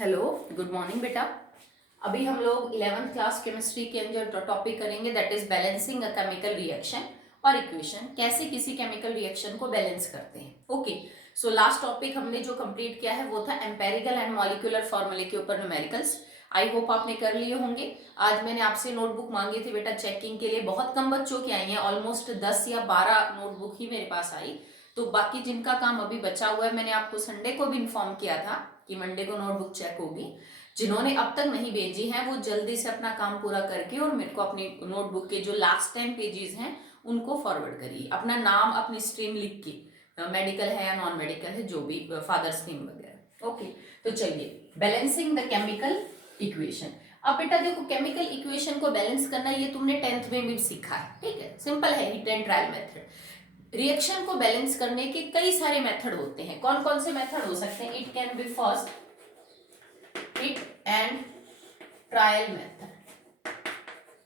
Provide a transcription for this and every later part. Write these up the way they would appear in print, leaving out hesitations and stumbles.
Hello, good morning बेटा। अभी हम लोग 11th क्लास केमिस्ट्री के अंदर टॉपिक करेंगे that is balancing a chemical reaction और इक्वेशन। कैसे किसी केमिकल रिएक्शन को बैलेंस करते हैं। ओके, सो लास्ट टॉपिक हमने जो कंप्लीट किया है वो था एम्पेरिकल एंड मॉलिक्यूलर फॉर्मूले के ऊपर न्यूमेरिकल्स। आई होप आपने कर लिए होंगे। आज मैंने आपसे नोटबुक मांगी थी बेटा चेकिंग के लिए। बहुत कम बच्चों की आई हैं, ऑलमोस्ट 10 या 12 नोटबुक ही मेरे पास आई। तो बाकी जिनका काम अभी बचा हुआ है, मैंने आपको संडे को भी इन्फॉर्म किया था कि मंडे को नोटबुक चेक होगी। जिन्होंने अब तक नहीं भेजी है वो जल्दी से अपना काम पूरा करके और मेरे को अपनी नोटबुक के जो लास्ट 10 पेजेस हैं उनको फॉरवर्ड करिए। अपना नाम, अपनी स्ट्रीम लिख के, मेडिकल है या नॉन मेडिकल है, जो भी फादर स्ट्रीम वगैरह। ओके, तो चलिए, बैलेंसिंग द केमिकल इक्वेशन। अब बेटा देखो, केमिकल इक्वेशन को बैलेंस करना ये तुमने 10th में भी सीखा है, ठीक है। सिंपल है, heat and trial method. Reaction को बैलेंस करने के कई सारे मेथड होते हैं। कौन कौन से मेथड हो सकते हैं? It can be first hit and trial method,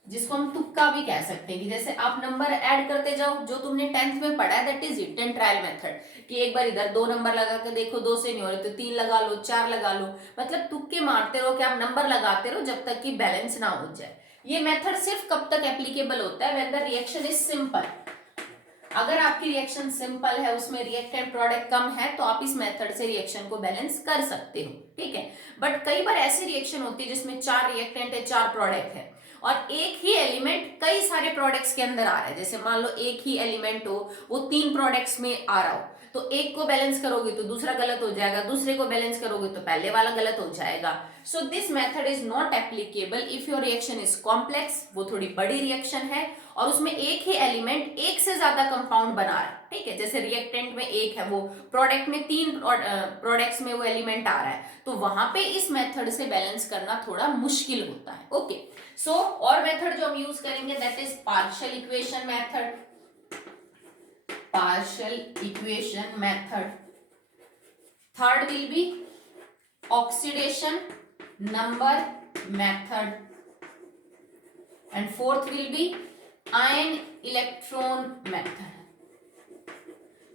जिसको हम तुक्का भी कह सकते हैं। कि जैसे आप नंबर ऐड करते जाओ, जो तुमने 10th में पढ़ा है that is hit and trial method. कि एक बार इधर 2 नंबर लगा के देखो, 2 से नहीं हो रहे तो 3 लगा लो, 4 लगा लो। मतलब तुक्के मारते रहो, कि आप नंबर लगाते रहो जब तक कि बैलेंस ना हो जाए। ये मेथड सिर्फ कब तक एप्लीकेबल होता है? When the reaction is simple. अगर आपकी रिएक्शन सिंपल है, उसमें रिएक्टेंट प्रोडक्ट कम है, तो आप इस मेथड से रिएक्शन को बैलेंस कर सकते हो, ठीक है। बट कई बार ऐसी रिएक्शन होती है जिसमें 4 रिएक्टेंट है, 4 प्रोडक्ट है और एक ही एलिमेंट कई सारे प्रोडक्ट्स के अंदर आ रहा है। जैसे मान लो एक ही एलिमेंट हो, वो 3 प्रोडक्ट्स में आ रहा हो, तो एक को बैलेंस करोगे तो दूसरा गलत हो जाएगा, दूसरे को बैलेंस करोगे तो पहले वाला गलत हो जाएगा। So this method is not applicable if your reaction is complex, वो थोड़ी बड़ी रिएक्शन है और उसमें एक ही एलिमेंट एक से ज्यादा कंपाउंड बना रहा है, ठीक है। जैसे रिएक्टेंट में एक है, वो प्रोडक्ट में 3 प्रोडक्ट्स में वो एलिमेंट आ रहा है, तो वहां पे इस मेथड से बैलेंस करना थोड़ा मुश्किल होता है। ओके, सो और मेथड जो हम यूज करेंगे that is partial equation method. Partial equation method. Third will be oxidation number method and fourth will be ion electron method.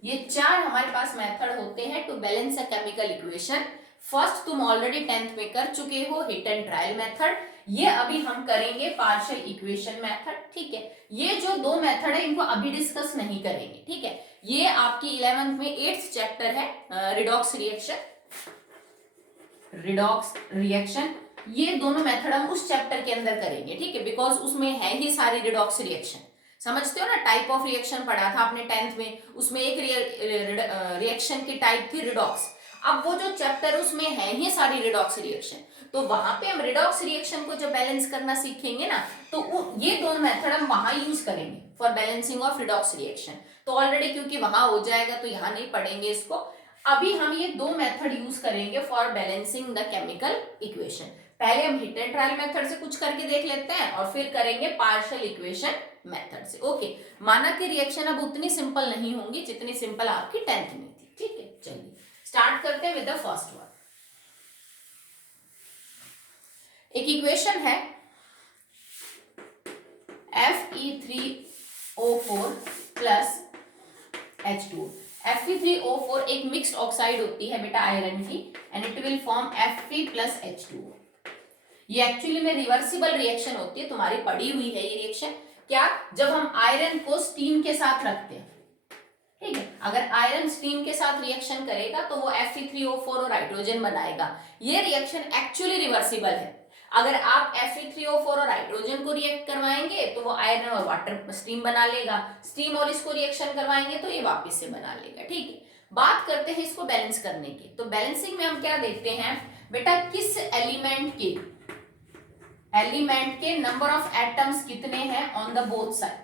ये 4 हमारे पास मेथड होते हैं to balance a chemical equation. First तुम ऑलरेडी 10th में कर चुके हो, हिट एंड ट्रायल मेथड। ये अभी हम करेंगे पार्शियल इक्वेशन मेथड, ठीक है। ये जो 2 मेथड है इनको अभी डिस्कस नहीं करेंगे, ठीक है। ये आपकी 11th में 8th चैप्टर है, रिडॉक्स रिएक्शन। रिडॉक्स रिएक्शन, ये दोनों मेथड हम उस चैप्टर के अंदर करेंगे, ठीक है। बिकॉज उसमें है ही सारी रिडॉक्स रिएक्शन। समझते हो ना, टाइप ऑफ रिएक्शन पढ़ा था आपने 10th में, उसमें एक रिएक्शन की टाइप थी रिडॉक्स। अब वो जो चैप्टर उसमें है ही सारी रिडॉक्स रिएक्शन, तो वहां पे हम रिडॉक्स रिएक्शन को जब बैलेंस करना सीखेंगे ना, तो ये दोनों मेथड हम वहां यूज करेंगे for balancing of redox reaction. तो ऑलरेडी क्योंकि वहां हो जाएगा तो यहाँ नहीं पढ़ेंगे इसको। अभी हम ये 2 मेथड यूज करेंगे for balancing the chemical equation. पहले हम हिट एंड ट्रायल मेथड से कुछ करके देख लेते हैं और फिर करेंगे पार्शियल इक्वेशन मेथड से। ओके, माना कि रिएक्शन अब उतनी सिंपल नहीं होंगी जितनी सिंपल आपकी 10th में थी, ठीक है। चलिए स्टार्ट करते हैं विद द फर्स्ट वन। एक इक्वेशन है Fe3O4 प्लस H2। Fe3O4 एक मिक्स्ड ऑक्साइड होती है बेटा आयरन की, and it will form Fe plus H2। ये एक्चुअली में रिवर्सिबल रिएक्शन होती है, तुम्हारी पढ़ी हुई है ये रिएक्शन। क्या? जब हम आयरन को स्टीम के साथ रखते हैं, ठीक है। अगर आयरन स्टीम के साथ रिएक्शन करेगा तो वो Fe3O4 और हाइड्रोजन बनाएगा। ये रिएक्शन एक्चुअली रिवर्सिबल है। अगर आप Fe3O4 और हाइड्रोजन को रिएक्ट करवाएंगे तो वो आयरन और वाटर स्टीम बना लेगा, स्टीम और इसको रिएक्शन करवाएंगे तो ये वापस से बना लेगा, ठीक है। बात करते हैं इसको बैलेंस करने की। तो बैलेंसिंग में हम क्या देखते हैं बेटा, किस एलिमेंट के नंबर ऑफ एटम्स कितने हैं on the both side,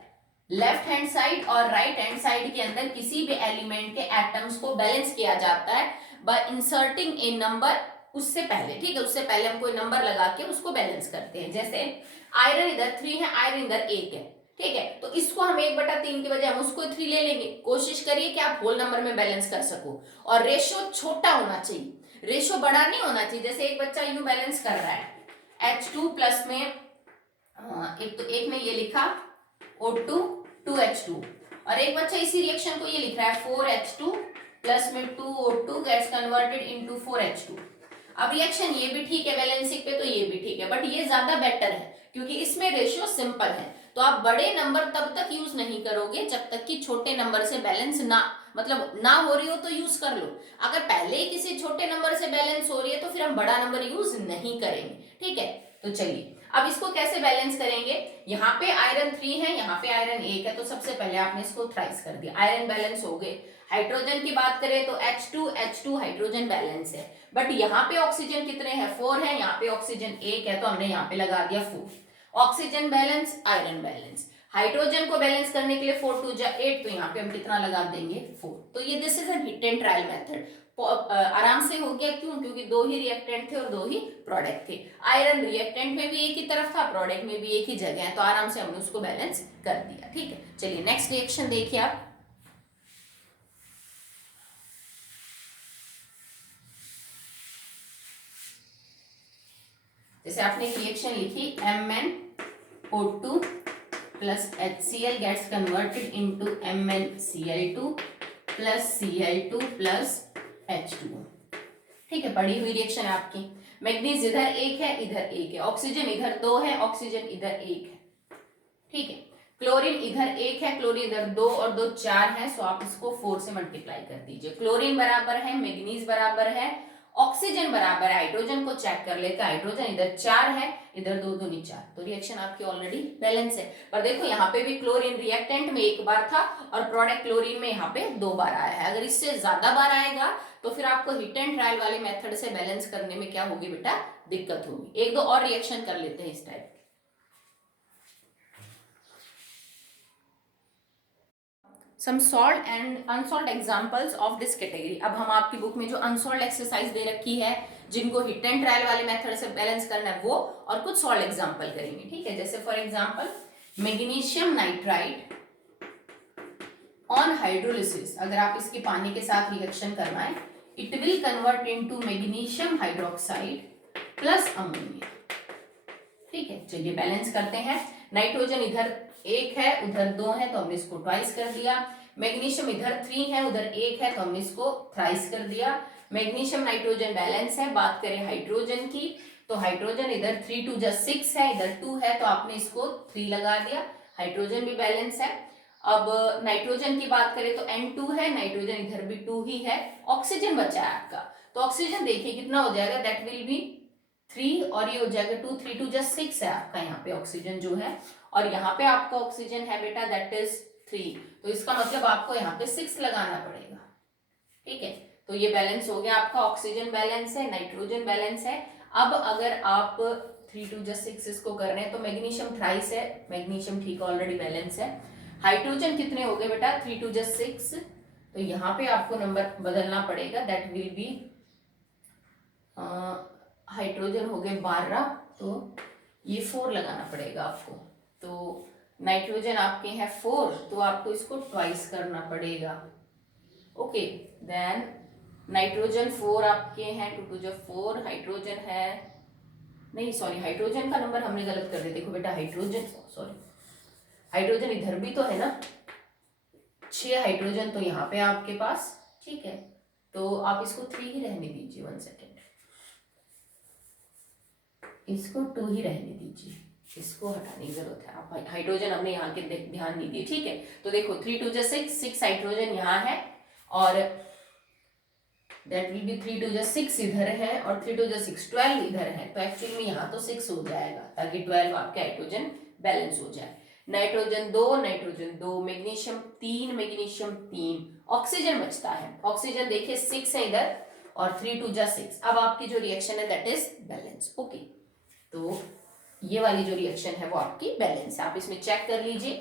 left hand side और राइट हैंड साइड के अंदर किसी भी एलिमेंट के एटम्स को बैलेंस किया जाता है बाय इंसर्टिंग ए नंबर उससे पहले, ठीक है। उससे पहले हम कोई नंबर लगा के उसको बैलेंस करते हैं। जैसे आयरन इधर 3 है, आयरन इधर 1 है, ठीक है। तो इसको हम 1/3 के बजाय हम उसको 3 ले लेंगे। कोशिश करिए कि आप होल नंबर में बैलेंस कर सको और रेशियो छोटा होना चाहिए, रेशियो बड़ा नहीं होना चाहिए। जैसे एक बच्चा यूं बैलेंस कर रहा है H2 प्लस में एक ने ये लिखा O2 2H2 और एक बच्चा इसी रिएक्शन को ये लिख रहा है 4H2 प्लस में 2O2 gets converted into 4H2। अब रिएक्शन ये भी ठीक है बैलेंसिंग पे, तो ये भी ठीक है, बट ये ज्यादा बेटर है क्योंकि इसमें रेशियो सिंपल है। तो आप बड़े नंबर तब तक यूज नहीं करोगे जब तक कि छोटे नंबर से बैलेंस ना, मतलब ना हो रही हो तो यूज कर लो। अगर पहले ही किसी छोटे नंबर से बैलेंस हो रही है तो फिर हम बड़ा नंबर यूज नहीं करेंगे, ठीक है। तो चलिए अब इसको कैसे बैलेंस करेंगे। यहाँ पे आयरन 3 है, यहाँ पे आयरन 1 है, तो सबसे पहले आपने इसको थ्राइस कर दिया, आयरन बैलेंस हो गए। हाइड्रोजन की बात करें तो H2 हाइड्रोजन बैलेंस है, बट यहाँ पे ऑक्सीजन कितने हैं, 4 है, यहाँ पे ऑक्सीजन 1 है, तो हमने यहाँ पे लगा दिया 4। Oxygen balance, iron balance, hydrogen को बैलेंस करने के लिए 4 2 जा 8, तो यहाँ पे हम कितना लगा देंगे 4। तो ये this is N hit and trial method, आराम से हो गया। क्यों? क्योंकि दो ही रिएक्टेंट थे और दो ही प्रोडक्ट थे। आयरन रिएक्टेंट में भी एक ही तरफ था, प्रोडक्ट में भी एक ही जगह है, तो आराम से हमने उसको बैलेंस कर दिया, ठीक है। चलिए नेक्स्ट रिएक्शन देखिए आप। जैसे आपने रिएक्शन लिखी MnO2 plus HCl gets converted into MnCl2 plus Cl2 plus H2O, ठीक है। पढ़ी हुई रिएक्शन है आपकी। मैग्नीज इधर एक है, इधर एक है, ऑक्सीजन इधर 2 है, ऑक्सीजन इधर 1 है, ठीक है। क्लोरीन इधर 1 है, क्लोरीन इधर 2 और 2 4 है, सो आप इसको 4 से मल्टीप्लाई कर दीजिए। क्लोरीन बराबर है, मैग्नीज बराबर है, ऑक्सीजन बराबर है, हाइड्रोजन को चेक कर लेते हैं, हाइड्रोजन इधर 4 है, इधर 2 दूनी 4, तो रिएक्शन आपकी ऑलरेडी बैलेंस है। पर देखो यहाँ पे भी क्लोरीन रिएक्टेंट में एक बार था और प्रोडक्ट क्लोरीन में यहाँ पे 2 बार आया है। अगर इससे ज्यादा बार आएगा तो फिर आपको हिट एंड ट्रायल वाले मेथड से बैलेंस करने में क्या होगी बेटा, दिक्कत होगी। एक दो और रिएक्शन कर लेते हैं इस type. Some solved and unsolved examples of this category. अब हम आपकी बुक में जो अनसॉल्ट एक्सरसाइज दे रखी है, जिनको हिट एंड ट्रायल वाले मेथड से बैलेंस करना है, वो और कुछ सॉल्ट एग्जांपल करेंगे, ठीक है। जैसे for example magnesium nitride on hydrolysis, अगर आप इसके पानी के साथ रिएक्शन करवाएं, it will convert into magnesium hydroxide plus ammonia, ठीक है। चलिए बैलेंस करते हैं। नाइट्रोजन इधर 1 है, उधर 2 है, तो हमने इसको ट्वाइस कर दिया। मैग्नीशियम इधर 3 है, उधर 1 है, तो हमने इसको थ्राइस कर दिया। मैग्नीशियम नाइट्रोजन बैलेंस है। बात करें हाइड्रोजन की, तो हाइड्रोजन इधर 3 2 जा 6 है, इधर 2 है, तो आपने इसको 3 लगा दिया। हाइड्रोजन भी बैलेंस है। अब नाइट्रोजन की बात करें तो N2 है, नाइट्रोजन इधर भी 2 ही है। ऑक्सीजन बचा है आपका, तो ऑक्सीजन देखिए कितना हो जाएगा, दैट विल बी 3 और ये हो जाएगा 2 3 2 जा 6 है आपका यहाँ पे ऑक्सीजन जो है, और यहाँ पे आपका ऑक्सीजन है बेटा दैट इज 3, तो इसका मतलब आपको यहाँ पे 6 लगाना पड़ेगा, ठीक है। तो ये बैलेंस हो गया आपका, ऑक्सीजन बैलेंस है, नाइट्रोजन बैलेंस है। अब अगर आप 3 2 जा 6 इसको कर रहे हैं तो मैग्नीशियम थ्राइस है, मैग्नीशियम ठीक ऑलरेडी बैलेंस है। हाइड्रोजन कितने हो गए बेटा 3 2 जा 6, तो यहाँ पे आपको नंबर बदलना पड़ेगा, दैट विल बी हाइड्रोजन हो गए 12, तो ये 4 लगाना पड़ेगा आपको। तो नाइट्रोजन आपके हैं 4, तो आपको इसको ट्वाइस करना पड़ेगा, ओके। देन नाइट्रोजन 4 आपके हैं, 2 2 जा 4, हाइड्रोजन है, नहीं सॉरी हाइड्रोजन का नंबर हमने गलत कर दिया। देखो बेटा हाइड्रोजन, सॉरी हाइड्रोजन इधर भी तो है ना, 6 हाइड्रोजन तो यहाँ पे आपके पास, ठीक है। तो आप इसको 3 ही रहने दीजिए, 1 सेकेंड, इसको 2 ही रहने दीजिए, इसको हटाने की जरूरत है। आप हाइड्रोजन हमने यहाँ के ध्यान नहीं दिए, ठीक है। तो देखो 3 2 जा 6 हाइड्रोजन यहाँ है, और दैट विल बी 3 2 जा 6 इधर है, और 3 2 जा 6 12 इधर है, तो एक्चुअली में यहाँ तो 6 हो जाएगा ताकि 12 आपके हाइड्रोजन बैलेंस हो जाए। Nitrogen 2 nitrogen 2, magnesium 3 magnesium 3, oxygen बचता है, ऑक्सीजन देखिए 6 है इधर, और 3 2 जा 6। अब आपकी जो रिएक्शन है दैट इज बैलेंस, ओके। तो ये वाली जो रिएक्शन है वो आपकी बैलेंस है, आप इसमें चेक कर लीजिए।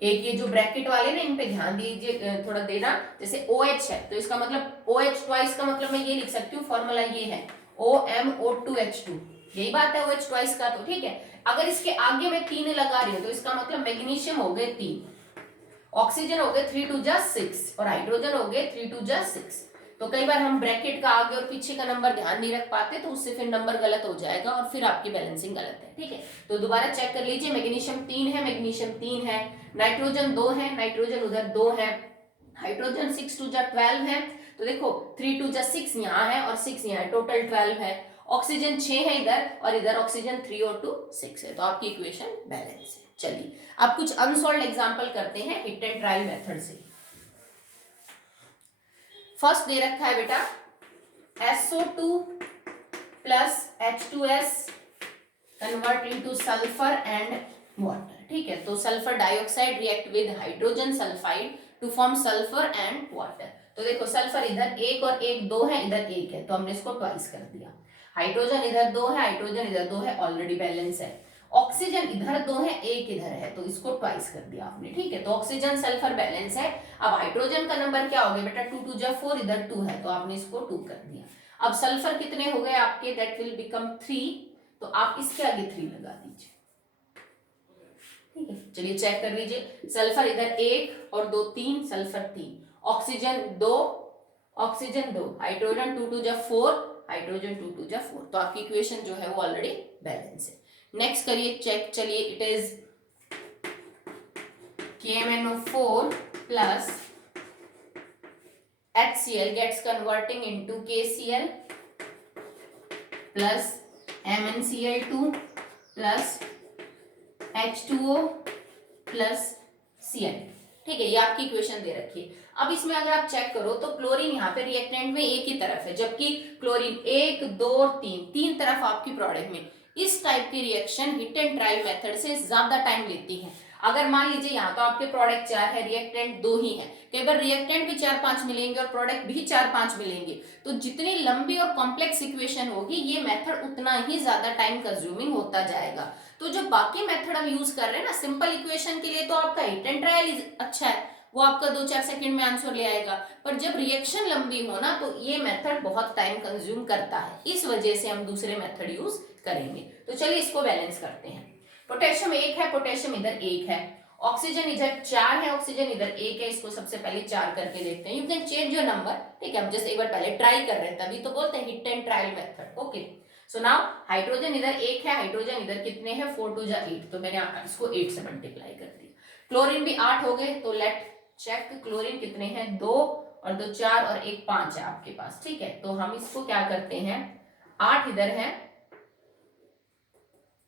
एक ये जो ब्रैकेट वाले ना, इन पे ध्यान दीजिए थोड़ा देना। जैसे OH है तो इसका मतलब OH ट्वाइस का मतलब मैं ये लिख सकती हूँ, फॉर्मूला ये है OMO2H2, यही बात है OH ट्वाइस का, तो ठीक है। अगर इसके आगे मैं 3 लगा रही हूँ तो इसका मतलब मैग्नीशियम हो गए 3, ऑक्सीजन हो गए 3 2 जा 6, और हाइड्रोजन हो गए 3 2 जा 6। तो कई बार हम ब्रैकेट का आगे और पीछे का नंबर ध्यान नहीं रख पाते, तो उससे फिर नंबर गलत हो जाएगा और फिर आपकी बैलेंसिंग गलत है, ठीक है। तो दोबारा चेक कर लीजिए, मैग्नीशियम 3 है, मैग्नीशियम 3 है, नाइट्रोजन 2 है, नाइट्रोजन उधर 2 है, हाइड्रोजन 6 2 जा 12 है, तो देखो 3 2 जा 6 यहाँ है और 6 यहाँ है, टोटल 12 है। ऑक्सीजन 6 है इधर और इधर ऑक्सीजन 3 और 2 6 है, तो आपकी इक्वेशन बैलेंस है। चलिए अब कुछ अनसॉल्व्ड एग्जांपल करते हैं हिट एंड ट्रायल मेथड से। फर्स्ट दे रखा है बेटा SO2 plus H2S convert into sulphur and water. ठीक है, तो sulphur dioxide react with hydrogen sulphide to form sulphur and water. तो देखो सल्फर इधर 1 और 1 2 है, इधर 1 है, तो हमने इसको ट्वाइस कर दिया। हाइड्रोजन इधर 2 है, हाइड्रोजन इधर 2 है, ऑलरेडी बैलेंस है। ऑक्सीजन इधर 2 है, 1 इधर है, तो इसको ट्वाइस कर दिया आपने। ठीक है, तो ऑक्सीजन सल्फर बैलेंस है। अब हाइड्रोजन का नंबर क्या हो गया बेटा, 2 2 जा 4, इधर 2 है, तो आपने इसको 2 कर दिया। अब सल्फर कितने हो गए आपके, दैट विल बिकम 3, तो आप इसके आगे 3 लगा दीजिए। ठीक है, चलिए चेक कर लीजिए। सल्फर इधर 1 और 2 3, सल्फर 3, ऑक्सीजन 2, ऑक्सीजन 2, हाइड्रोजन 2 2 जा 4, हाइड्रोजन 2 2 जा 4, तो आपकी इक्वेशन जो है वो ऑलरेडी बैलेंस है। नेक्स्ट करिए चेक, चलिए it is KMnO4 plus HCl gets converting into KCl plus MnCl2 plus H2O plus Cl। ठीक है, ये आपकी इक्वेशन दे रखी है। अब इसमें अगर आप चेक करो तो क्लोरीन यहाँ पे रिएक्टेंट में एक ही तरफ है, जबकि क्लोरीन 1 2 और 3 तरफ आपकी प्रोडक्ट में। इस टाइप की reaction hit and trial method से ज्यादा टाइम लेती है। अगर मान लीजिए यहाँ तो आपके प्रोडक्ट 4 है, रिएक्टेंट 2 ही है, कई बार रिएक्टेंट भी 4-5 मिलेंगे और प्रोडक्ट भी 4-5 मिलेंगे, तो जितनी लंबी और कॉम्प्लेक्स इक्वेशन होगी ये मेथड उतना ही ज्यादा टाइम कंज्यूमिंग होता जाएगा। तो जो बाकी मेथड हम यूज कर रहे हैं ना सिंपल इक्वेशन के लिए, तो आपका हिट एंड ट्रायल अच्छा है, वो आपका 2-4 सेकंड में आंसर ले आएगा। पर जब रिएक्शन लंबी हो ना तो ये मेथड बहुत टाइम कंज्यूम करता है, इस वजह से हम दूसरे मेथड यूज करेंगे। तो चलिए इसको बैलेंस करते हैं। पोटेशियम 1 है, पोटेशियम इधर 1 है, ऑक्सीजन इधर 4 है, ऑक्सीजन इधर 1 है, इसको सबसे पहले 4 करके देखते हैं। You can change your number. ठीक है, हम जैसे एक बार पहले ट्राई कर रहे हैं तभी तो बोलते हैं hit and trial method. Okay, so now hydrogen इधर 1 है, हाइड्रोजन इधर कितने हैं, 4 2 जा 8, तो मैंने इसको 8 से मल्टीप्लाई कर दिया। क्लोरीन भी 8 हो गए, तो लेट चेक क्लोरीन कितने हैं, 2 और 2 4 और 1 5 है आपके पास। ठीक है, तो हम इसको क्या करते हैं, 8 इधर है,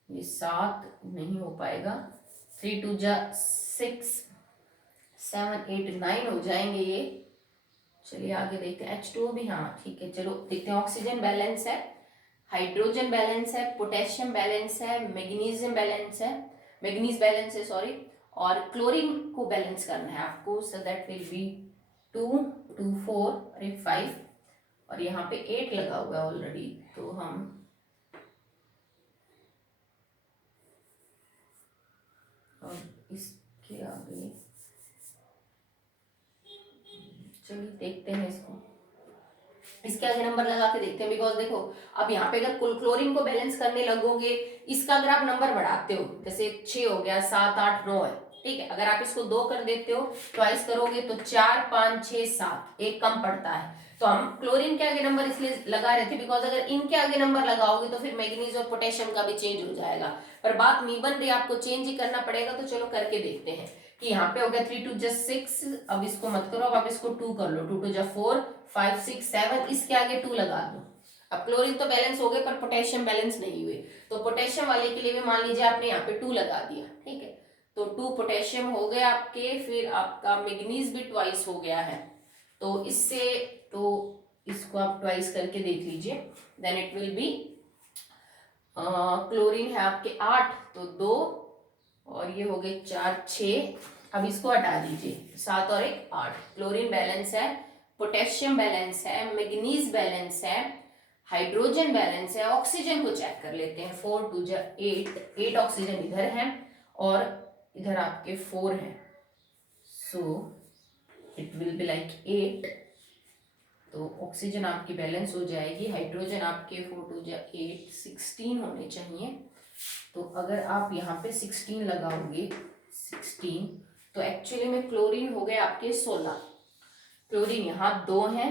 ये 7 नहीं हो पाएगा, 3 2 जा 6 7 8 9 हो जाएंगे ये। चलिए आगे देखते हैं, H2O भी, हाँ ठीक है, चलो देखते हैं। ऑक्सीजन बैलेंस है, हाइड्रोजन बैलेंस है, पोटेशियम बैलेंस है, मैग्नीशियम बैलेंस है, मैग्नीज बैलेंस है सॉरी, और क्लोरीन को बैलेंस करना है आपको। सो दैट विल बी 2 2 4 अरे 5 और यहाँ पे 8 लगा हुआ है ऑलरेडी, तो हम और इसके आगे चलिए देखते हैं इसको, इसके आगे नंबर लगा के देखते हैं। बिकॉज देखो अब यहाँ पे अगर कुल क्लोरीन को बैलेंस करने लगोगे, इसका अगर आप नंबर बढ़ाते हो, जैसे 6 हो गया, 7 8 9 है, ठीक है, अगर आप इसको 2 कर देते हो, ट्वाइस करोगे तो 4 5 6 7, एक कम पड़ता है। तो हम क्लोरीन के आगे नंबर इसलिए लगा रहे थे बिकॉज अगर इनके आगे नंबर लगाओगे तो फिर मैग्नीज और पोटेशियम का भी चेंज हो जाएगा, पर बात नहीं बन रही, आपको चेंज ही करना पड़ेगा। तो चलो करके देखते हैं कि यहाँ पे हो गया 3 2 जा 6, अब इसको मत करो, अब आप इसको 2 कर लो, 2 2 जा 4 5 6 7, इसके आगे 2 लगा दो। अब क्लोरीन तो बैलेंस हो गए पर पोटेशियम बैलेंस नहीं हुए, तो पोटेशियम वाले के लिए भी मान लीजिए आपने यहाँ पे 2 लगा दिया। ठीक है, तो 2 पोटेशियम हो गए आपके, फिर आपका मैग्नीज भी ट्वाइस हो गया है, तो इससे तो इसको आप ट्वाइस करके देख लीजिए, then it will be chlorine है आपके 8, तो 2 और ये हो गए 4 6, अब इसको हटा दीजिए, 7 और 1 8, क्लोरीन बैलेंस है, पोटेशियम बैलेंस है, मैग्नीज बैलेंस है, हाइड्रोजन बैलेंस है। ऑक्सीजन को चेक कर लेते हैं, 4 2 जा 8 ऑक्सीजन इधर है और इधर आपके 4 है, so it will be like 8, तो ऑक्सीजन आपकी बैलेंस हो जाएगी, हाइड्रोजन आपके 4 2 जा 8 16 होने चाहिए, तो अगर आप यहाँ पे 16 लगाओगे 16, तो एक्चुअली में क्लोरीन हो गए आपके 16, क्लोरीन यहाँ 2 है,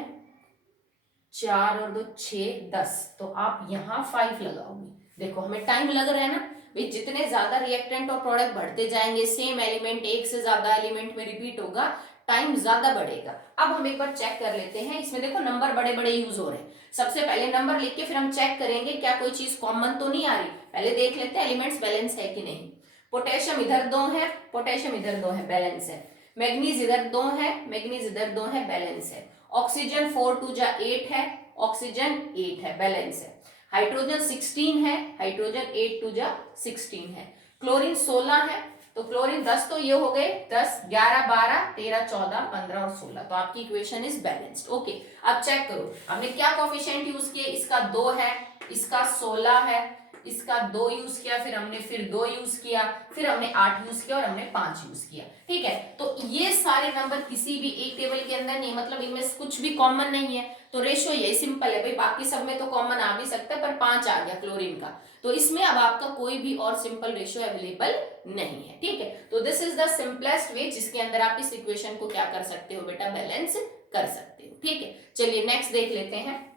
4 और 2 6 10, तो आप यहाँ 5 लगाओगे। देखो हमें टाइम लग रहा है ना भाई, जितने ज्यादा रिएक्टेंट और प्रोडक्ट बढ़ते जाएंगे, सेम एलिमेंट एक से ज्यादा एलिमेंट में रिपीट होगा, टाइम ज्यादा बढ़ेगा। अब हम एक बार चेक कर लेते हैं, इसमें देखो नंबर बड़े बड़े यूज हो रहे हैं। सबसे पहले नंबर लिख के फिर हम चेक करेंगे क्या कोई चीज कॉमन तो नहीं आ रही। पहले देख लेते हैं एलिमेंट्स बैलेंस है कि नहीं। पोटेशियम इधर 2 है, पोटेशियम इधर 2 है, बैलेंस है। मैग्नीज इधर 2 है, मैग्नीज इधर 2 है, बैलेंस है। ऑक्सीजन 4 2 जा 8 है, ऑक्सीजन 8 है, बैलेंस है। हाइड्रोजन 16 है, हाइड्रोजन 8 2 जा 16 है। क्लोरीन 16 है, तो क्लोरीन 10 तो ये हो गए 10, 11 12 13 14 15 और 16, तो आपकी इक्वेशन इज बैलेंस्ड। ओके, अब चेक करो हमने क्या कोफिशिएंट यूज किए। इसका 2 है, इसका 16 है, इसका 2 यूज किया, फिर हमने 2 यूज किया, फिर हमने 8 यूज किया और हमने 5 यूज किया। ठीक है, तो ये सारे नंबर किसी भी एक टेबल के अंदर नहीं, मतलब इनमें कुछ भी कॉमन नहीं है, तो रेशियो यही सिंपल है भाई। बाकी सब में तो कॉमन आ भी सकता है, पर 5 आ गया क्लोरीन का, तो इसमें अब आपका कोई भी और सिंपल रेशियो अवेलेबल नहीं है। ठीक है, तो this is the simplest way जिसके अंदर आप इस इक्वेशन को क्या कर सकते हो बेटा, बैलेंस कर सकते हो। ठीक है, चलिए नेक्स्ट देख लेते हैं।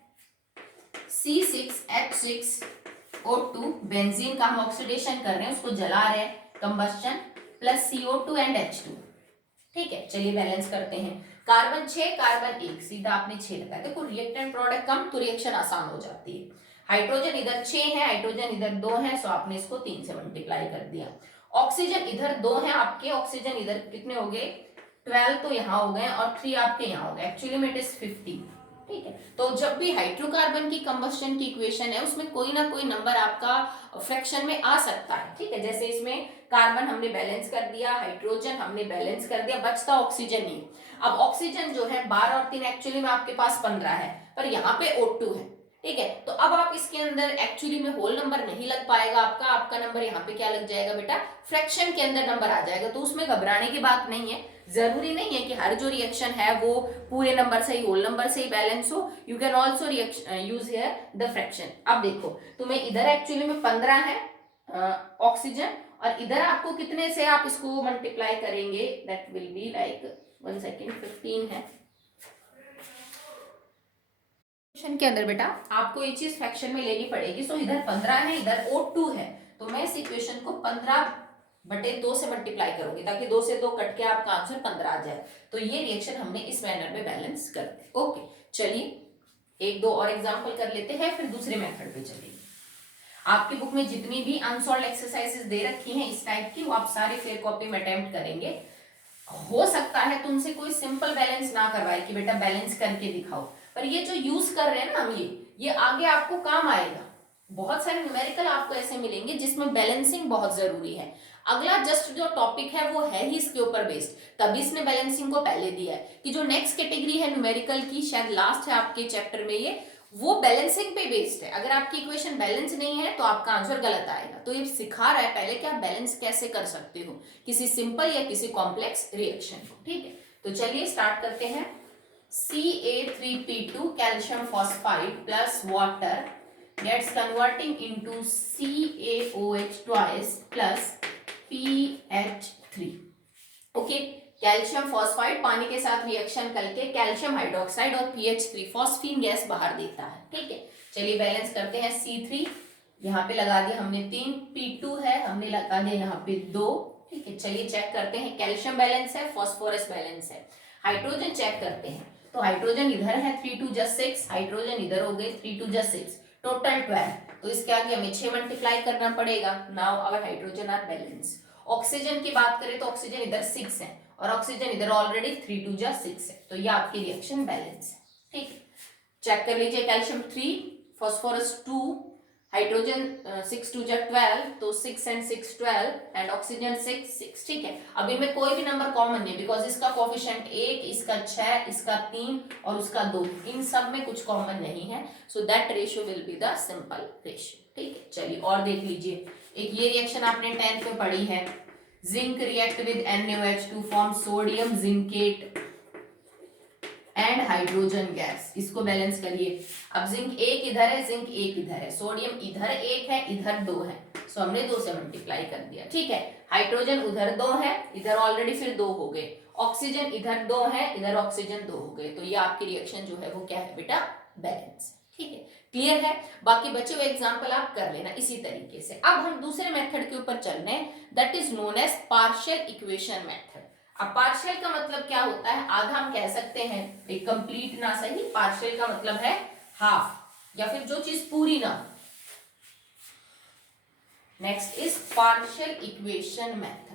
C6H6O2 बेंजीन का हम ऑक्सीडेशन कर रहे हैं, उसको जला रहे हैं, combustion, plus CO2 and H2। ठीक है, चलिए बैलेंस करते हैं। कार्बन 6 कार्बन 1, सीधा आपने 6 लगाया। देखो रिएक्टेंट प्रोडक्ट कम तो रिएक्शन आसान हो जाती है। हाइड्रोजन इधर 6 है, हाइड्रोजन इधर 2 है, सो आपने इसको 3 से मल्टीप्लाई कर दिया। ऑक्सीजन इधर 2 है आपके, ऑक्सीजन इधर कितने हो गए 12, तो यहाँ हो गए, और 3 आपके यहाँ हो गए, एक्चुअली में इट इज 50। ठीक है, तो जब भी हाइड्रोकार्बन की कंबस्शन की इक्वेशन है उसमें कोई ना कोई नंबर आपका फ्रैक्शन में आ सकता है। ठीक है, जैसे इसमें कार्बन हमने बैलेंस कर दिया, हाइड्रोजन हमने बैलेंस कर दिया, बचता ऑक्सीजन ही। अब ऑक्सीजन जो है 12 और 3 एक्चुअली में आपके पास 15 है, पर यहाँ पे O2 है। ठीक है, तो अब आप इसके अंदर एक्चुअली में होल नंबर नहीं लग पाएगा आपका नंबर यहाँ पे क्या लग जाएगा बेटा, फ्रैक्शन के अंदर नंबर आ जाएगा। तो उसमें घबराने की बात नहीं है, जरूरी नहीं है कि हर जो रिएक्शन है वो पूरे नंबर से ही, होल नंबर से ही बैलेंस हो। You can also use here the fraction. अब देखो तुम्हें इधर एक्चुअली में 15 है ऑक्सीजन, और इधर आपको कितने से आप इसको मल्टीप्लाई करेंगे, that will be like 1 second 15 है के अंदर बेटा, आपको ये चीज फ्रैक्शन में लेनी पड़ेगी। सो इधर 15 है, इधर O2 है, तो मैं इस इक्वेशन को 15/2 से मल्टीप्लाई करूंगी, ताकि 2 से 2 कट के आपका आंसर 15 आ जाए। तो ये रिएक्शन हमने इस मैनर में बैलेंस कर दी। ओके, चलिए 1 2 और एग्जांपल कर लेते हैं, फिर दूसरे मेथड पे चलिए। आपकी बुक में जितनी भी अनसॉल्व्ड एक्सरसाइजेस दे रखी हैं इस टाइप की, वो आप सारी फेयर कॉपी में अटेम्प्ट करेंगे। हो सकता है तुमसे कोई सिंपल बैलेंस ना करवाए कि बेटा बैलेंस करके दिखाओ, पर ये जो यूज कर रहे हैं ना हम, ये आगे आपको काम आएगा। बहुत सारे न्यूमेरिकल आपको ऐसे मिलेंगे जिसमें बैलेंसिंग बहुत जरूरी है। अगला जस्ट जो टॉपिक है वो है ही इसके ऊपर बेस्ड, तभी इसने बैलेंसिंग को पहले दिया है कि जो नेक्स्ट कैटेगरी है न्यूमेरिकल की, शायद लास्ट है आपके चैप्टर में, ये वो बैलेंसिंग पे बेस्ड है। अगर आपकी इक्वेशन बैलेंस नहीं है तो आपका आंसर गलत आएगा। तो ये सिखा रहा है पहले कि आप बैलेंस कैसे कर सकते हो किसी सिंपल या किसी कॉम्प्लेक्स रिएक्शन को। ठीक है, तो चलिए स्टार्ट करते हैं। Ca3P2 calcium phosphide plus water gets converting into CaOH twice plus PH3। Okay, calcium phosphide पानी के साथ रिएक्शन करके कैल्शियम हाइड्रोक्साइड और PH3 फॉस्फीन गैस बाहर देता है। ठीक है, चलिए बैलेंस करते हैं। C3 यहाँ पे लगा दिया हमने 3, P2 है हमने लगा दिया यहाँ पे 2। ठीक है, चलिए चेक करते हैं। कैल्शियम बैलेंस है, फॉस्फोरस बैलेंस है। हाइड्रोजन चेक करते हैं, तो हाइड्रोजन इधर है 3 2 जा 6, हाइड्रोजन इधर हो गए 3 2 जा 6, टोटल 12। तो इसके आगे हमें 6 मल्टीप्लाई करना पड़ेगा। Now our hydrogen are balance. ऑक्सीजन की बात करें तो ऑक्सीजन इधर 6 है और ऑक्सीजन इधर ऑलरेडी 3 2 जा 6 है, तो ये आपकी रिएक्शन बैलेंस है। ठीक है, चेक कर लीजिए। कैल्शियम 3, फॉस्फोरस 2, हाइड्रोजन 6 2 जा 12, तो 6 and 6 12, एंड ऑक्सीजन 6 6। ठीक है, अब इनमें कोई भी नंबर कॉमन नहीं, बिकॉज इसका कोफिशिएंट 1, इसका 6, इसका 3 और उसका 2, इन सब में कुछ कॉमन नहीं है। So that ratio will be the simple ratio. ठीक है, चलिए और देख लीजिए। एक ये रिएक्शन आपने 10th में पढ़ी है, zinc react with NaOH to form sodium zincate and hydrogen gas. इसको बैलेंस करिए। अब जिंक 1 इधर है, जिंक 1 इधर है, सोडियम इधर 1 है, इधर 2 है, सो हमने 2 से मल्टीप्लाई कर दिया। ठीक है, हाइड्रोजन उधर 2 है, इधर ऑलरेडी फिर 2 हो गए, ऑक्सीजन इधर 2 है, इधर ऑक्सीजन 2 हो गए, तो ये आपकी रिएक्शन जो है वो क्या है बेटा, बैलेंस। ठीक है, क्लियर है। बाकी बचे हुए एग्जांपल आप कर लेना इसी तरीके से। अब हम दूसरे मेथड के ऊपर चल रहे हैं, that is known as partial equation method. अब पार्शियल का मतलब क्या होता है, आधा हम कह सकते हैं, एक कंप्लीट ना सही, पार्शियल का मतलब है हाफ या फिर जो चीज पूरी ना। Next is partial equation method.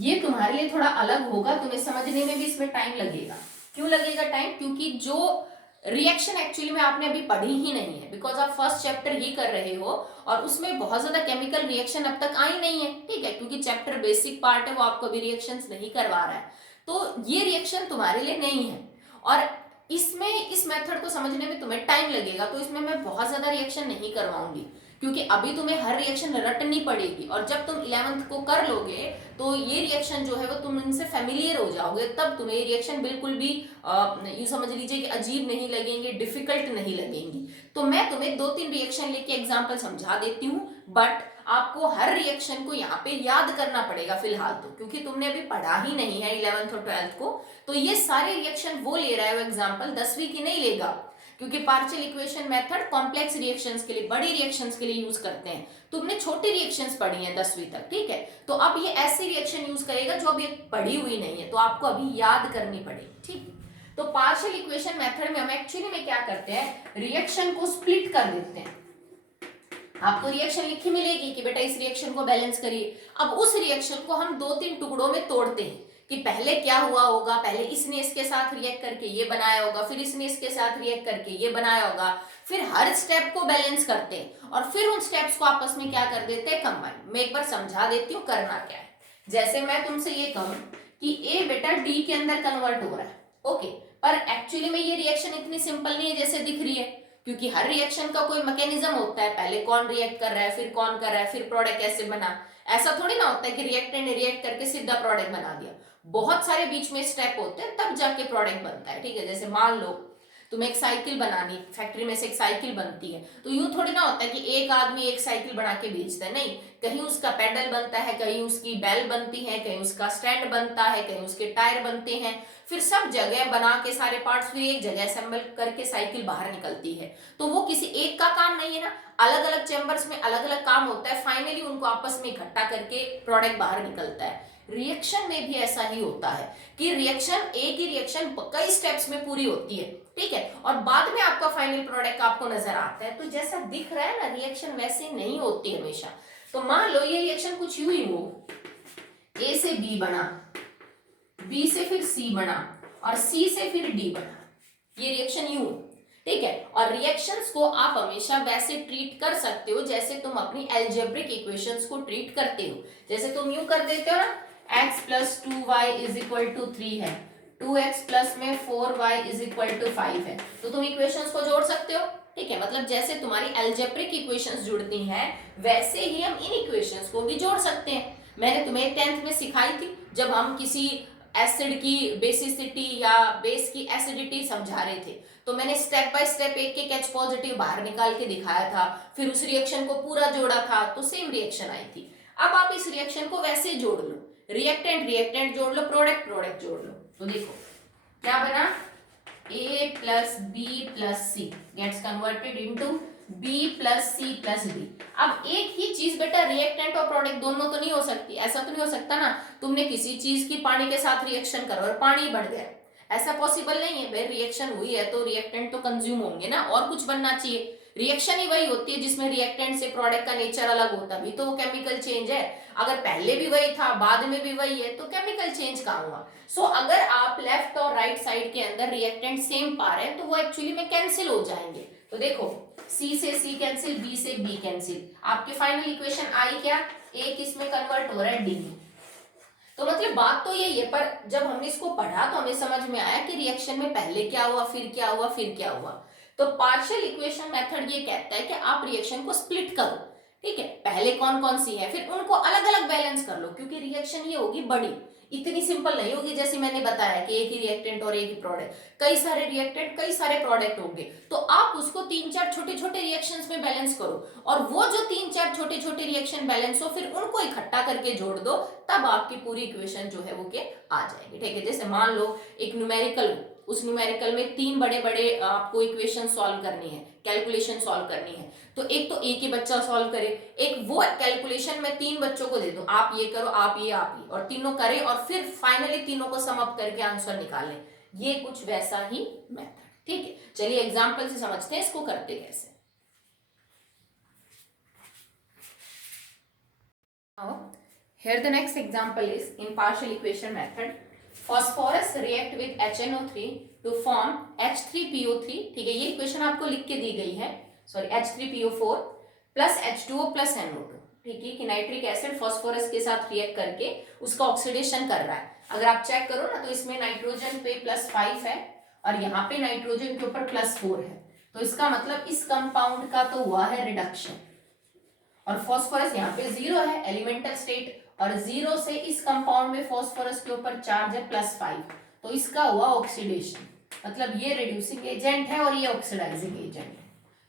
ये तुम्हारे लिए थोड़ा अलग होगा, तुम्हें समझने में भी इसमें टाइम लगेगा। क्यों लगेगा टाइम? क्योंकि जो रिएक्शन एक्चुअली में आपने अभी पढ़ी ही नहीं है, बिकॉज आप फर्स्ट चैप्टर ही कर रहे हो और उसमें बहुत ज्यादा केमिकल रिएक्शन अब तक आई नहीं है, ठीक है, क्योंकि चैप्टर बेसिक पार्ट है, वो आपको अभी रिएक्शंस नहीं करवा रहा है, तो ये रिएक्शन तुम्हारे लिए नहीं है। और इसमें इस मेथड को समझने में तुम्हें टाइम लगेगा, तो इसमें मैं बहुत ज्यादा रिएक्शन नहीं करवाऊंगी, क्योंकि अभी तुम्हें हर रिएक्शन रटनी पड़ेगी, और जब तुम 11th को कर लोगे तो ये रिएक्शन जो है वो तुम इनसे फेमिलियर हो जाओगे, तब तुम्हें ये रिएक्शन बिल्कुल भी यूं समझ लीजिए कि अजीब नहीं लगेंगे, डिफिकल्ट नहीं लगेंगी। तो मैं तुम्हें 2-3 रिएक्शन लेके एग्जाम्पल समझा देती हूँ, बट आपको हर रिएक्शन को यहाँ पे याद करना पड़ेगा फिलहाल, तो क्योंकि तुमने अभी पढ़ा ही नहीं है 11th और 12th को, तो ये सारे रिएक्शन वो ले रहा है, वो एग्जाम्पल 10वीं की नहीं लेगा, क्योंकि partial equation method complex reactions के लिए, बड़ी रिएक्शंस के लिए यूज करते हैं। तुमने छोटी रिएक्शंस पढ़ी हैं 10वीं तक, ठीक है, तो अब ये ऐसी रिएक्शन यूज करेगा जो अभी पढ़ी हुई नहीं है, तो आपको अभी याद करनी पड़ेगी, ठीक। तो पार्शियल इक्वेशन मेथड में हम एक्चुअली में क्या करते हैं, रिएक्शन को स्प्लिट कर देते हैं। आपको रिएक्शन लिखी मिलेगी कि बेटा इस रिएक्शन को बैलेंस करिए, अब उस रिएक्शन को हम 2-3 टुकड़ों में तोड़ते हैं कि पहले क्या हुआ होगा, पहले इसने इसके साथ रिएक्ट करके ये बनाया होगा, फिर इसने इसके साथ रिएक्ट करके ये बनाया होगा, फिर हर स्टेप को बैलेंस करते हैं और फिर उन स्टेप्स को आपस में क्या कर देते हैं, कंबाइन। मैं एक बार समझा देती हूँ करना क्या है। जैसे मैं तुमसे ये कहूं कि ए बेटा डी के अंदर कन्वर्ट हो रहा है, ओके, पर एक्चुअली में ये रिएक्शन इतनी सिंपल नहीं है जैसे दिख रही है, क्योंकि हर रिएक्शन का कोई मैकेनिज्म होता है, पहले कौन रिएक्ट कर रहा है, फिर कौन कर रहा है, फिर प्रोडक्ट कैसे बना। ऐसा थोड़ी ना होता है कि रिएक्टेंट ने रिएक्ट करके सीधा प्रोडक्ट बना दिया, बहुत सारे बीच में स्टेप होते हैं तब जाके प्रोडक्ट बनता है, ठीक है। जैसे मान लो तुम्हें एक साइकिल बनानी, फैक्ट्री में से एक साइकिल बनती है, तो यूं थोड़ी ना होता है कि एक आदमी एक साइकिल बना के बेचता है, नहीं, कहीं उसका पेडल बनता है, कहीं उसकी बेल बनती है, कहीं उसका स्टैंड बनता है, कहीं उसके टायर बनते हैं, फिर सब जगह बना के सारे पार्ट्स फिर एक जगह असेंबल करके साइकिल बाहर निकलती है। तो वो किसी एक का काम नहीं है ना, अलग अलग चैम्बर्स में अलग अलग काम होता है, फाइनली उनको आपस में इकट्ठा करके प्रोडक्ट बाहर निकलता है। रिएक्शन में भी ऐसा ही होता है कि रिएक्शन, एक ही रिएक्शन कई स्टेप्स में पूरी होती है, ठीक है, और बाद में आपका फाइनल प्रोडक्ट आपको नजर आता है। तो जैसा दिख रहा है ना, रिएक्शन वैसे नहीं होती हमेशा। तो मान लो ये रिएक्शन कुछ यूं ही हो, ए से बी बना, बी से फिर सी बना और सी से फिर डी बना, ये रिएक्शन यूं, ठीक है। और रिएक्शंस को आप हमेशा वैसे ट्रीट कर सकते हो जैसे तुम अपनी अलजेब्रिक इक्वेशंस को ट्रीट करते हो। जैसे तुम यूं कर देते हो ना, x plus 2y is equal to 3 है, 2x प्लस में 4y इज इक्वल टू 5 है, तो तुम इक्वेशंस को जोड़ सकते हो, ठीक है। मतलब जैसे तुम्हारी अलजेब्रिक इक्वेशंस जुड़ती हैं वैसे ही हम इन इक्वेशंस को भी जोड़ सकते हैं। मैंने तुम्हें 10th में सिखाई थी, जब हम किसी एसिड की बेसिसिटी या बेस की एसिडिटी समझा रहे थे, तो मैंने स्टेप बाय स्टेप एक एक H पॉजिटिव बाहर निकाल के दिखाया था, फिर उस रिएक्शन को पूरा जोड़ा था तो सेम रिएक्शन आई थी। अब आप इस रिएक्शन को वैसे जोड़ लो, रिएक्टेंट रिएक्टेंट जोड़ लो, प्रोडक्ट प्रोडक्ट जोड़ लो, तो देखो क्या बना, A plus B plus C gets converted into B plus C plus D. अब एक ही चीज बेटा रिएक्टेंट और प्रोडक्ट दोनों तो नहीं हो सकती, ऐसा तो नहीं हो सकता ना, तुमने किसी चीज की पानी के साथ रिएक्शन करो और पानी बढ़ गया, ऐसा पॉसिबल नहीं है भाई। रिएक्शन हुई है तो रिएक्टेंट तो कंज्यूम होंगे ना, और कुछ बनना चाहिए। रिएक्शन ही वही होती है जिसमें रिएक्टेंट से प्रोडक्ट का नेचर अलग होता भी तो वो केमिकल चेंज है। अगर पहले भी वही था बाद में भी वही है तो केमिकल चेंज कहाँ हुआ। सो अगर आप लेफ्ट और राइट साइड के अंदर रिएक्टेंट सेम पा रहे हैं तो वो एक्चुअली में कैंसिल हो जाएंगे। तो देखो C से C कैंसिल, B से B कैंसिल, आपके फाइनल इक्वेशन आई क्या, एक इसमें कन्वर्ट हो रहा है D में। तो मतलब बात तो यही है, पर जब हमने इसको पढ़ा तो हमें समझ में आया कि रिएक्शन में पहले क्या हुआ, फिर क्या हुआ, फिर क्या हुआ। तो पार्शियल इक्वेशन मेथड ये कहता है कि आप रिएक्शन को स्प्लिट करो, ठीक है, पहले कौन कौन सी है फिर उनको अलग अलग बैलेंस कर लो, क्योंकि रिएक्शन ये होगी बड़ी, इतनी सिंपल नहीं होगी जैसे मैंने बताया कि एक ही रिएक्टेंट और एक ही प्रोडक्ट, कई सारे रिएक्टेंट कई सारे प्रोडक्ट होंगे, तो आप उसको 3-4 छोटे छोटे रिएक्शंस में बैलेंस करो, और वो जो 3-4 छोटे छोटे रिएक्शन बैलेंस हो फिर उनको इकट्ठा करके जोड़ दो, तब आपकी पूरी इक्वेशन जो है वो के आ जाएगी, ठीक है। जैसे मान लो एक न्यूमेरिकल उस न्यूमेरिकल में 3 बड़े बड़े आपको इक्वेशन सॉल्व करनी है, कैलकुलेशन सॉल्व करनी है, तो एक तो एक ही बच्चा सॉल्व करे, एक वो कैलकुलेशन मैं 3 बच्चों को दे दूं, आप ये करो, आप ये, और तीनों करें और फिर फाइनली तीनों को सम अप करके आंसर निकालें। ये कुछ वैसा ही मेथड, ठीक है। चलिए एग्जाम्पल से समझते हैं इसको करते कैसे। Now, here the next example is in partial equation method. Phosphorus react with HNO3 to form H3PO3, ठीक है, ये इक्वेशन आपको लिख के दी गई है, sorry H3PO4 plus H2O plus NO2, ठीक है, कि नाइट्रिक एसिड फॉस्फोरस के साथ रिएक्ट करके उसका ऑक्सीडेशन कर रहा है। अगर आप चेक करो ना तो इसमें नाइट्रोजन पे +5 है और यहाँ पे नाइट्रोजन के ऊपर +4 है, तो इसका मतलब इस कंपाउंड का तो हुआ है रिडक्शन, और फॉस्फोरस यहाँ पे 0 है एलिमेंटल स्टेट, और 0 से इस कंपाउंड में फॉस्फोरस के ऊपर चार्ज है +5, तो इसका हुआ ऑक्सीडेशन, मतलब ये रिड्यूसिंग एजेंट है और ये ऑक्सीडाइजिंग एजेंट है।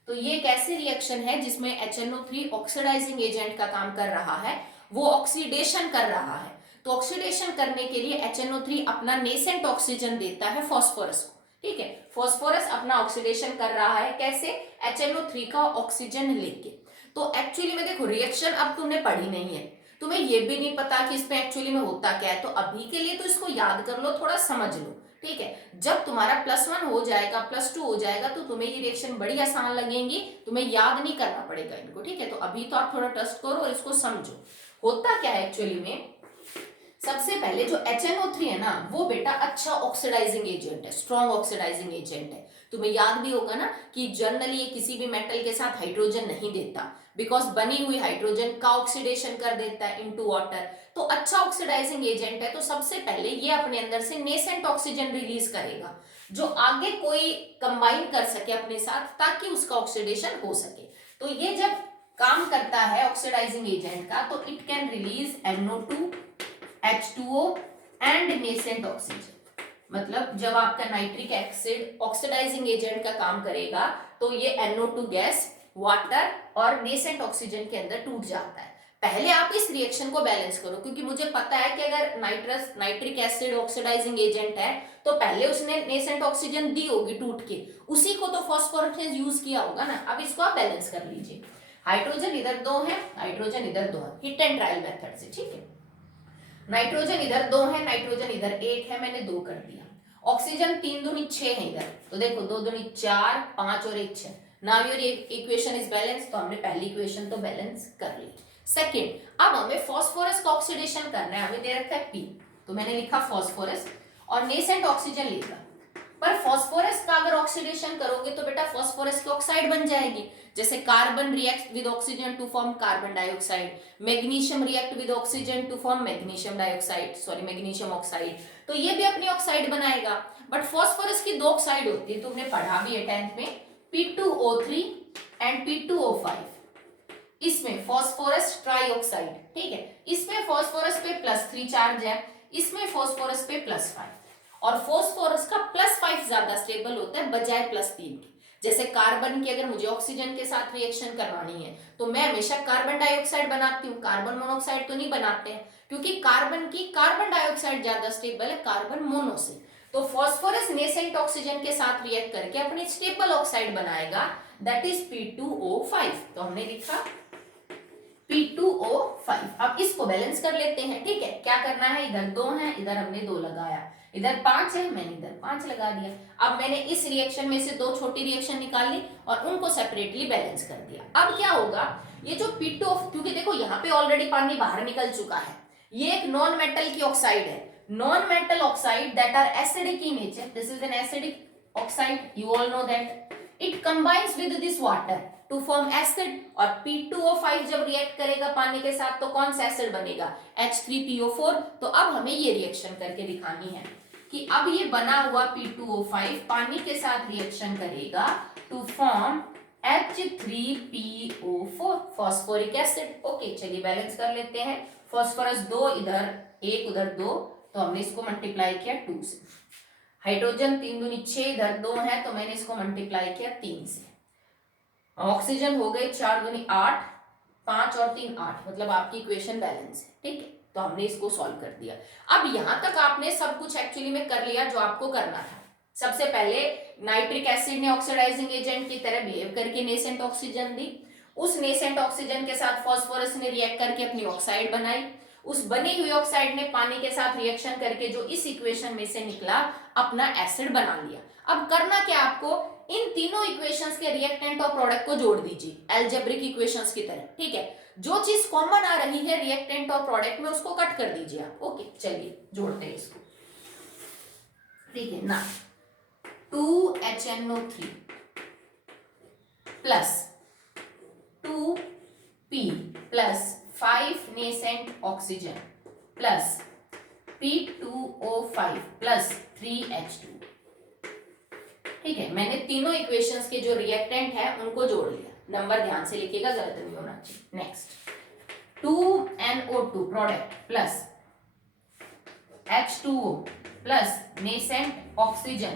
तो ये एक ऐसी रिएक्शन है जिसमें HNO3 ऑक्सीडाइजिंग एजेंट का काम कर रहा है, वो ऑक्सीडेशन कर रहा है। तो ऑक्सीडेशन करने के लिए HNO3 अपना नेसेंट ऑक्सीजन देता है फॉस्फोरस को, ठीक है। फॉस्फोरस अपना ऑक्सीडेशन कर रहा है कैसे, HNO3 का ऑक्सीजन लेके। तो एक्चुअली में देखो रिएक्शन अब तुमने पढ़ी नहीं है, तुम्हें ये भी नहीं पता कि इसमें एक्चुअली में होता क्या है, तो अभी के लिए तो इसको याद कर लो, थोड़ा समझ लो, ठीक है। जब तुम्हारा +1 हो जाएगा, +2 हो जाएगा, तो तुम्हें ये रिएक्शन बड़ी आसान लगेंगी, तुम्हें याद नहीं करना पड़ेगा इनको, ठीक है। तो अभी तो आप थोड़ा ट्रस्ट करो और इसको समझो होता क्या है एक्चुअली में। सबसे पहले जो HNO3 है ना, वो बेटा अच्छा ऑक्सीडाइजिंग एजेंट है, स्ट्रॉन्ग ऑक्सीडाइजिंग एजेंट है। तुम्हें याद भी होगा ना कि जनरली ये किसी भी मेटल के साथ हाइड्रोजन नहीं देता, बिकॉज बनी हुई हाइड्रोजन का ऑक्सीडेशन कर देता है इनटू वाटर। तो अच्छा ऑक्सीडाइजिंग एजेंट है, तो सबसे पहले ये अपने अंदर से नेसेंट ऑक्सीजन रिलीज करेगा, जो आगे कोई कंबाइन कर सके अपने साथ, ताकि उसका ऑक्सीडेशन हो सके। तो ये जब काम करता है ऑक्सीडाइजिंग एजेंट का, तो it can release NO2, H2O and nascent oxygen. मतलब जब आपका नाइट्रिक एसिड ऑक्सीडाइजिंग एजेंट का काम करेगा, तो ये NO2 गैस वाटर और नेसेंट ऑक्सीजन के अंदर टूट जाता है। पहले आप इस रिएक्शन को बैलेंस करो, क्योंकि मुझे पता है कि अगर नाइट्रिक एसिड ऑक्सीडाइजिंग एजेंट है, तो पहले उसने नेसेंट ऑक्सीजन दी होगी टूट के, उसी को तो फॉस्फोरस ने यूज किया होगा ना। अब इसको आप बैलेंस कर लीजिए, हाइड्रोजन इधर 2 है, हाइड्रोजन इधर 2 है, हिट एंड ट्रायल मेथड से, ठीक है। नाइट्रोजन इधर 2 है, नाइट्रोजन इधर 1 है, मैंने 2 कर दिया। ऑक्सीजन 3 दूनी 6 है इधर, तो देखो 2 दूनी 4, 5 और 1 6। Now your equation is balance, तो हमने पहली इक्वेशन तो बैलेंस कर ली। सेकंड, अब हमें फास्फोरस का ऑक्सीडेशन करना है, हमें दे रखा है P, तो मैंने लिखा फास्फोरस और नेसेंट ऑक्सीजन लिखा। पर फास्फोरस का अगर ऑक्सीडेशन करोगे तो बेटा फास्फोरस की ऑक्साइड बन जाएगी, जैसे carbon react with oxygen to form carbon dioxide, magnesium react with oxygen to form magnesium dioxide, sorry magnesium oxide, तो ये भी अपनी ऑक्साइड बनाएगा। बट फास्फोरस की 2 ऑक्साइड होती है, तुमने पढ़ा भी है 10th में, P2O3 एंड P2O5। इसमें फास्फोरस ट्राइऑक्साइड, ठीक है, इसमें फास्फोरस पे +3 चार्ज है, इसमें फास्फोरस पे +5, और फास्फोरस का +5 ज्यादा स्टेबल होता है बजाय +3 के। जैसे कार्बन की अगर मुझे ऑक्सीजन के साथ रिएक्शन करवानी है, तो मैं हमेशा कार्बन डाइऑक्साइड बनाती हूँ, कार्बन मोनोऑक्साइड तो नहीं बनाते हैं, क्योंकि कार्बन की कार्बन डाइऑक्साइड ज्यादा स्टेबल है कार्बन मोनो से। तो फास्फोरस नेसेंट ऑक्सीजन के साथ रिएक्ट करके अपनी स्टेबल ऑक्साइड बनाएगा, दैट इज P2O5। तो हमने लिखा P2O5। अब इसको बैलेंस कर लेते हैं, ठीक है। क्या करना है, इधर 2 है, इधर हमने 2 लगाया, इधर 5 है, मैंने इधर 5 लगा दिया। अब मैंने इस रिएक्शन में से 2 छोटी रिएक्शन निकाल ली और उनको सेपरेटली बैलेंस कर दिया। अब क्या होगा, ये जो P2O, क्योंकि देखो यहाँ पे ऑलरेडी पानी बाहर निकल चुका है, ये एक नॉन मेटल की ऑक्साइड है, non metal oxide that are acidic in nature, this is an acidic oxide, you all know that it combines with this water to form acid, और P2O5 जब रिएक्ट करेगा पानी के साथ तो कौन सा एसिड बनेगा, H3PO4। तो अब हमें ये रिएक्शन करके दिखानी है कि अब ये बना हुआ P2O5 पानी के साथ रिएक्शन करेगा to form H3PO4 phosphoric acid. Okay, चलिए बैलेंस कर लेते हैं। फॉस्फोरस 2 इधर 1 उधर 2, तो हमने इसको मल्टीप्लाई किया 2 से। हाइड्रोजन 3 दूनी 6 इधर 2 है, तो मैंने इसको मल्टीप्लाई किया 3 से। ऑक्सीजन हो गई 4 दूनी 8, 5 और 3 8, मतलब आपकी इक्वेशन बैलेंस है, ठीक है। तो हमने इसको सॉल्व कर दिया। अब यहां तक आपने सब कुछ एक्चुअली में कर लिया जो आपको करना था, सबसे पहले नाइट्रिक एसिड ने ऑक्सीडाइजिंग एजेंट की तरह बिहेव करके नेसेंट ऑक्सीजन दी, उस नेसेंट ऑक्सीजन के साथ फास्फोरस ने रिएक्ट करके अपनी ऑक्साइड बनाई, उस बनी हुई ऑक्साइड ने पानी के साथ रिएक्शन करके जो इस इक्वेशन में से निकला अपना एसिड बना लिया। अब करना क्या आपको, इन तीनों इक्वेशंस के रिएक्टेंट और प्रोडक्ट को जोड़ दीजिए एल्जेब्रिक इक्वेशंस की तरह, ठीक है। जो चीज कॉमन आ रही है रिएक्टेंट और प्रोडक्ट में उसको कट कर दीजिए आप। ओके चलिए जोड़ते हैं इसको, ठीक है ना। 2HNO3 plus 2P plus 5 nascent oxygen plus P2O5 plus 3H2, ठीक है। मैंने तीनों इक्वेशंस के जो रिएक्टेंट है उनको जोड़ लिया, नंबर ध्यान से लिखिएगा, गलत नहीं होना चाहिए। Next 2NO2 product plus H2O plus nascent oxygen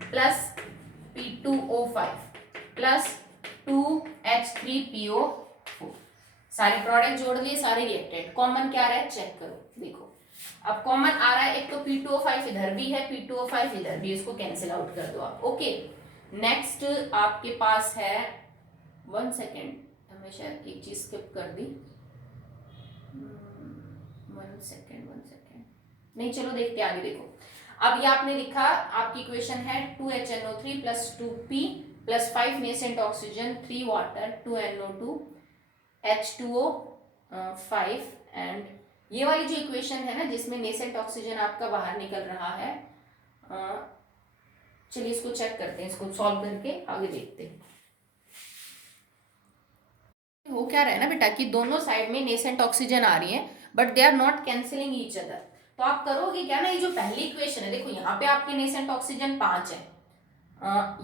plus P2O5 plus 2H3PO4, सारे प्रोडक्ट जोड़ लिए, सारे रिएक्टेंट। कॉमन क्या रहा है चेक करो, देखो अब कॉमन आ रहा है, एक तो P2O5 इधर भी है, P2O5 इधर भी, इसको कैंसिल आउट कर दो आप। ओके नेक्स्ट आपके पास है, 1 सेकेंड, हमेशा एक चीज स्किप कर दी, 1 सेकेंड नहीं, चलो देखते आगे। देखो अब ये आपने लिखा, आपकी इक्वेशन है 2HNO3 plus 2P plus 5 nascent oxygen 3 water 2NO2 H2O 5, and ये वाली जो इक्वेशन है ना जिसमें नेसेंट ऑक्सीजन आपका बाहर निकल रहा है, चलिए इसको चेक करते हैं, इसको सॉल्व करके आगे देखते हैं। हो क्या रहा है ना बेटा कि दोनों साइड में नेसेंट ऑक्सीजन आ रही है but they are not cancelling each other. तो आप करोगे क्या ना, ये जो पहली इक्वेशन है, देखो यहाँ पे आपके नेसेंट ऑक्सीजन 5 है,